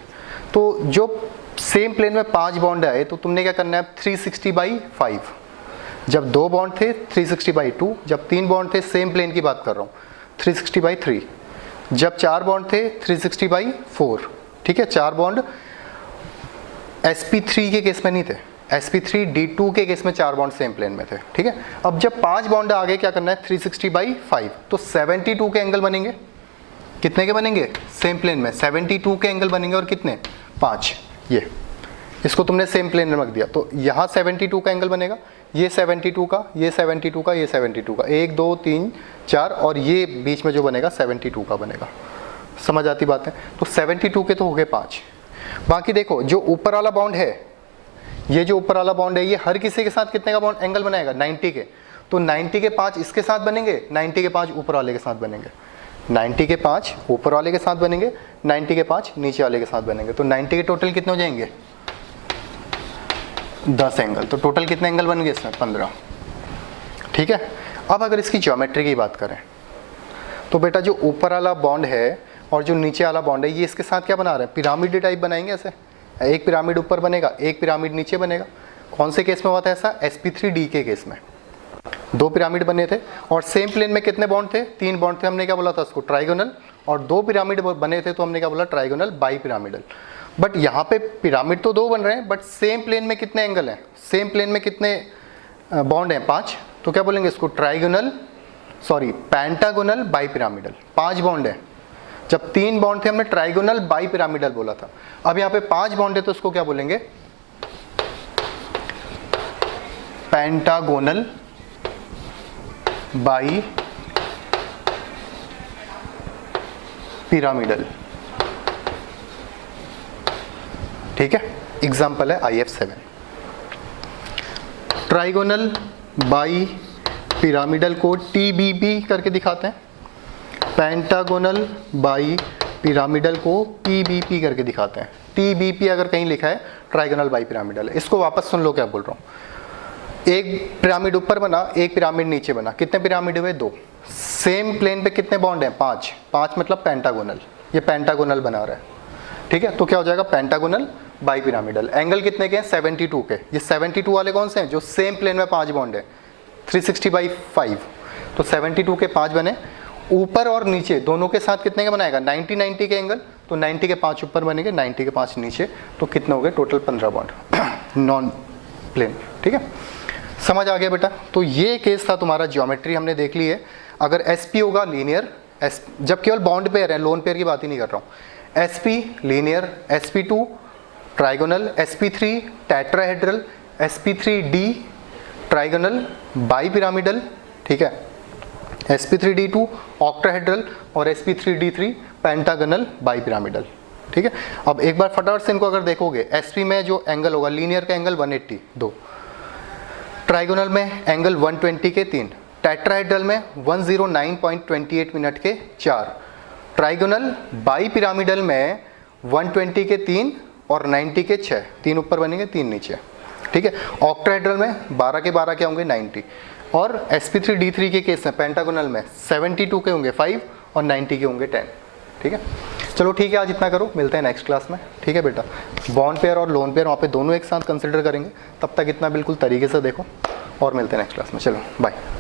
तो जो सेम प्लेन में 5 बॉन्ड आए तो तुमने क्या करना है, 360/5। जब 2 बॉन्ड थे 360/2, जब 3 बॉन्ड थे, सेम प्लेन की बात कर रहा हूँ, 360/3। जब 4 बॉन्ड थे 360/4, ठीक है। 4 बॉन्ड sp3 के केस में नहीं थे, sp3d2 के केस में 4 बॉन्ड सेम प्लेन में थे, ठीक है। अब जब 5 बॉन्ड आगे क्या करना है, 360/5, तो 72 के एंगल बनेंगे। कितने के बनेंगे, सेम प्लेन में 72 के एंगल बनेंगे, और कितने, 5। ये इसको तुमने सेम प्लेन में रख दिया, तो यहाँ 72 का एंगल बनेगा, ये 72 का, ये 72 का, ये 72 का, 1 2 3 4, और ये बीच में जो बनेगा 72 का बनेगा। समझ आती बात है। तो 72 के तो हो गए 5। बाकी देखो जो ऊपर वाला बॉन्ड है, ये जो ऊपर वाला बॉन्ड है, ये हर किसी के साथ कितने का बॉन्ड एंगल बनाएगा, 90 के। तो 90 के 5 इसके साथ बनेंगे, 90 के 5 ऊपर वाले के साथ बनेंगे, 90 के 5 ऊपर वाले के साथ बनेंगे, 90 के 5 नीचे वाले के साथ बनेंगे। तो 90 के टोटल कितने हो जाएंगे, 10 एंगल। तो टोटल कितने एंगल बन गए इसमें, 15, ठीक है। अब अगर इसकी ज्योमेट्री की बात करें तो बेटा जो ऊपर वाला बॉन्ड है और जो नीचे वाला बॉन्ड है, ये इसके साथ क्या बना रहे हैं, पिरामिड टाइप बनाएंगे ऐसे। एक पिरामिड ऊपर बनेगा, एक पिरामिड नीचे बनेगा। कौन से केस में हुआ था ऐसा, sp3d के केस में 2 पिरामिड बने थे, और सेम प्लेन में कितने बॉन्ड थे, 3 बॉन्ड थे। हमने क्या बोला था उसको, ट्राइगोनल। और 2 पिरामिड बने थे तो हमने क्या बोला, ट्राइगोनल बाई पिरामिडल। बट यहाँ पे पिरामिड तो 2 बन रहे हैं, बट सेम प्लेन में कितने एंगल हैं, सेम प्लेन में कितने बॉन्ड हैं, 5। तो क्या बोलेंगे इसको, पेंटागोनल बाई पिरामिडल। 5 बॉन्ड है, जब 3 बॉन्ड थे हमने ट्राइगोनल बाई पिरामिडल बोला था। अब यहाँ पे 5 बॉन्ड है तो उसको क्या बोलेंगे, पेंटागोनल बाई पिरामिडल, ठीक है। एग्जाम्पल है IF7। ट्राइगोनल बाई पिरामिडल को TBP करके दिखाते हैं, पेंटागोनल बाई पिरामिडल को PBP करके दिखाते हैं। TBP अगर कहीं लिखा है, ट्राइगोनल बाई पिरामिडल। इसको वापस सुन लो क्या बोल रहा हूँ। एक पिरामिड ऊपर बना, एक पिरामिड नीचे बना, कितने पिरामिड हुए, 2। सेम प्लेन पे कितने बॉन्ड हैं, 5। 5 मतलब पेंटागोनल, ये पेंटागोनल बना रहा है, ठीक है। तो क्या हो जाएगा, पेंटागोनल बाई पिरामिडल। एंगल कितने के हैं, 72 के। ये 72 वाले कौन से हैं, जो सेम प्लेन में 5 बॉन्ड है, 360/5। तो 72 के 5 बने। ऊपर और नीचे दोनों के साथ कितने का बनाएगा, 90 के एंगल। तो 90 के 5 ऊपर बनेंगे, 90 के 5 नीचे। तो कितने हो गए, टोटल 15 बॉन्ड नॉन प्लेन, ठीक है। समझ आ गया बेटा। तो ये केस था तुम्हारा, ज्योमेट्री हमने देख ली है। अगर SP होगा लीनियर, जब केवल बॉन्ड पेयर है, लोन पेयर की बात ही नहीं कर रहा हूँ। SP linear, SP2 trigonal, SP3 tetrahedral, SP3D trigonal bi pyramidal, ठीक है। SP3D2 ऑक्टाहेड्रल और SP3D3 पेंटागोनल बाई पिरामिडल। ठीक है। अब एक बार फटाफट से इनको अगर देखोगे, sp में जो एंगल होगा लीनियर का एंगल 180 2, ट्राइगोनल में एंगल 120 के 3, टेट्राहेड्रल में 109.28 मिनट के 4, ट्राइगोनल बाई पिरामिडल में 120 के 3 और 90 के 6, 3 ऊपर बनेंगे 3 नीचे, ठीक है। ऑक्टाहेड्रल में 12 के 12 क्या होंगे 90, और sp3d3 के केस में पेंटागोनल में 72 के होंगे 5 और 90 के होंगे 10, ठीक है। चलो ठीक है, आज इतना करो, मिलते हैं नेक्स्ट क्लास में, ठीक है बेटा। बॉन्ड पेयर और लोन पेयर वहाँ पे दोनों एक साथ कंसिडर करेंगे, तब तक इतना बिल्कुल तरीके से देखो और मिलते हैं नेक्स्ट क्लास में। चलो बाय।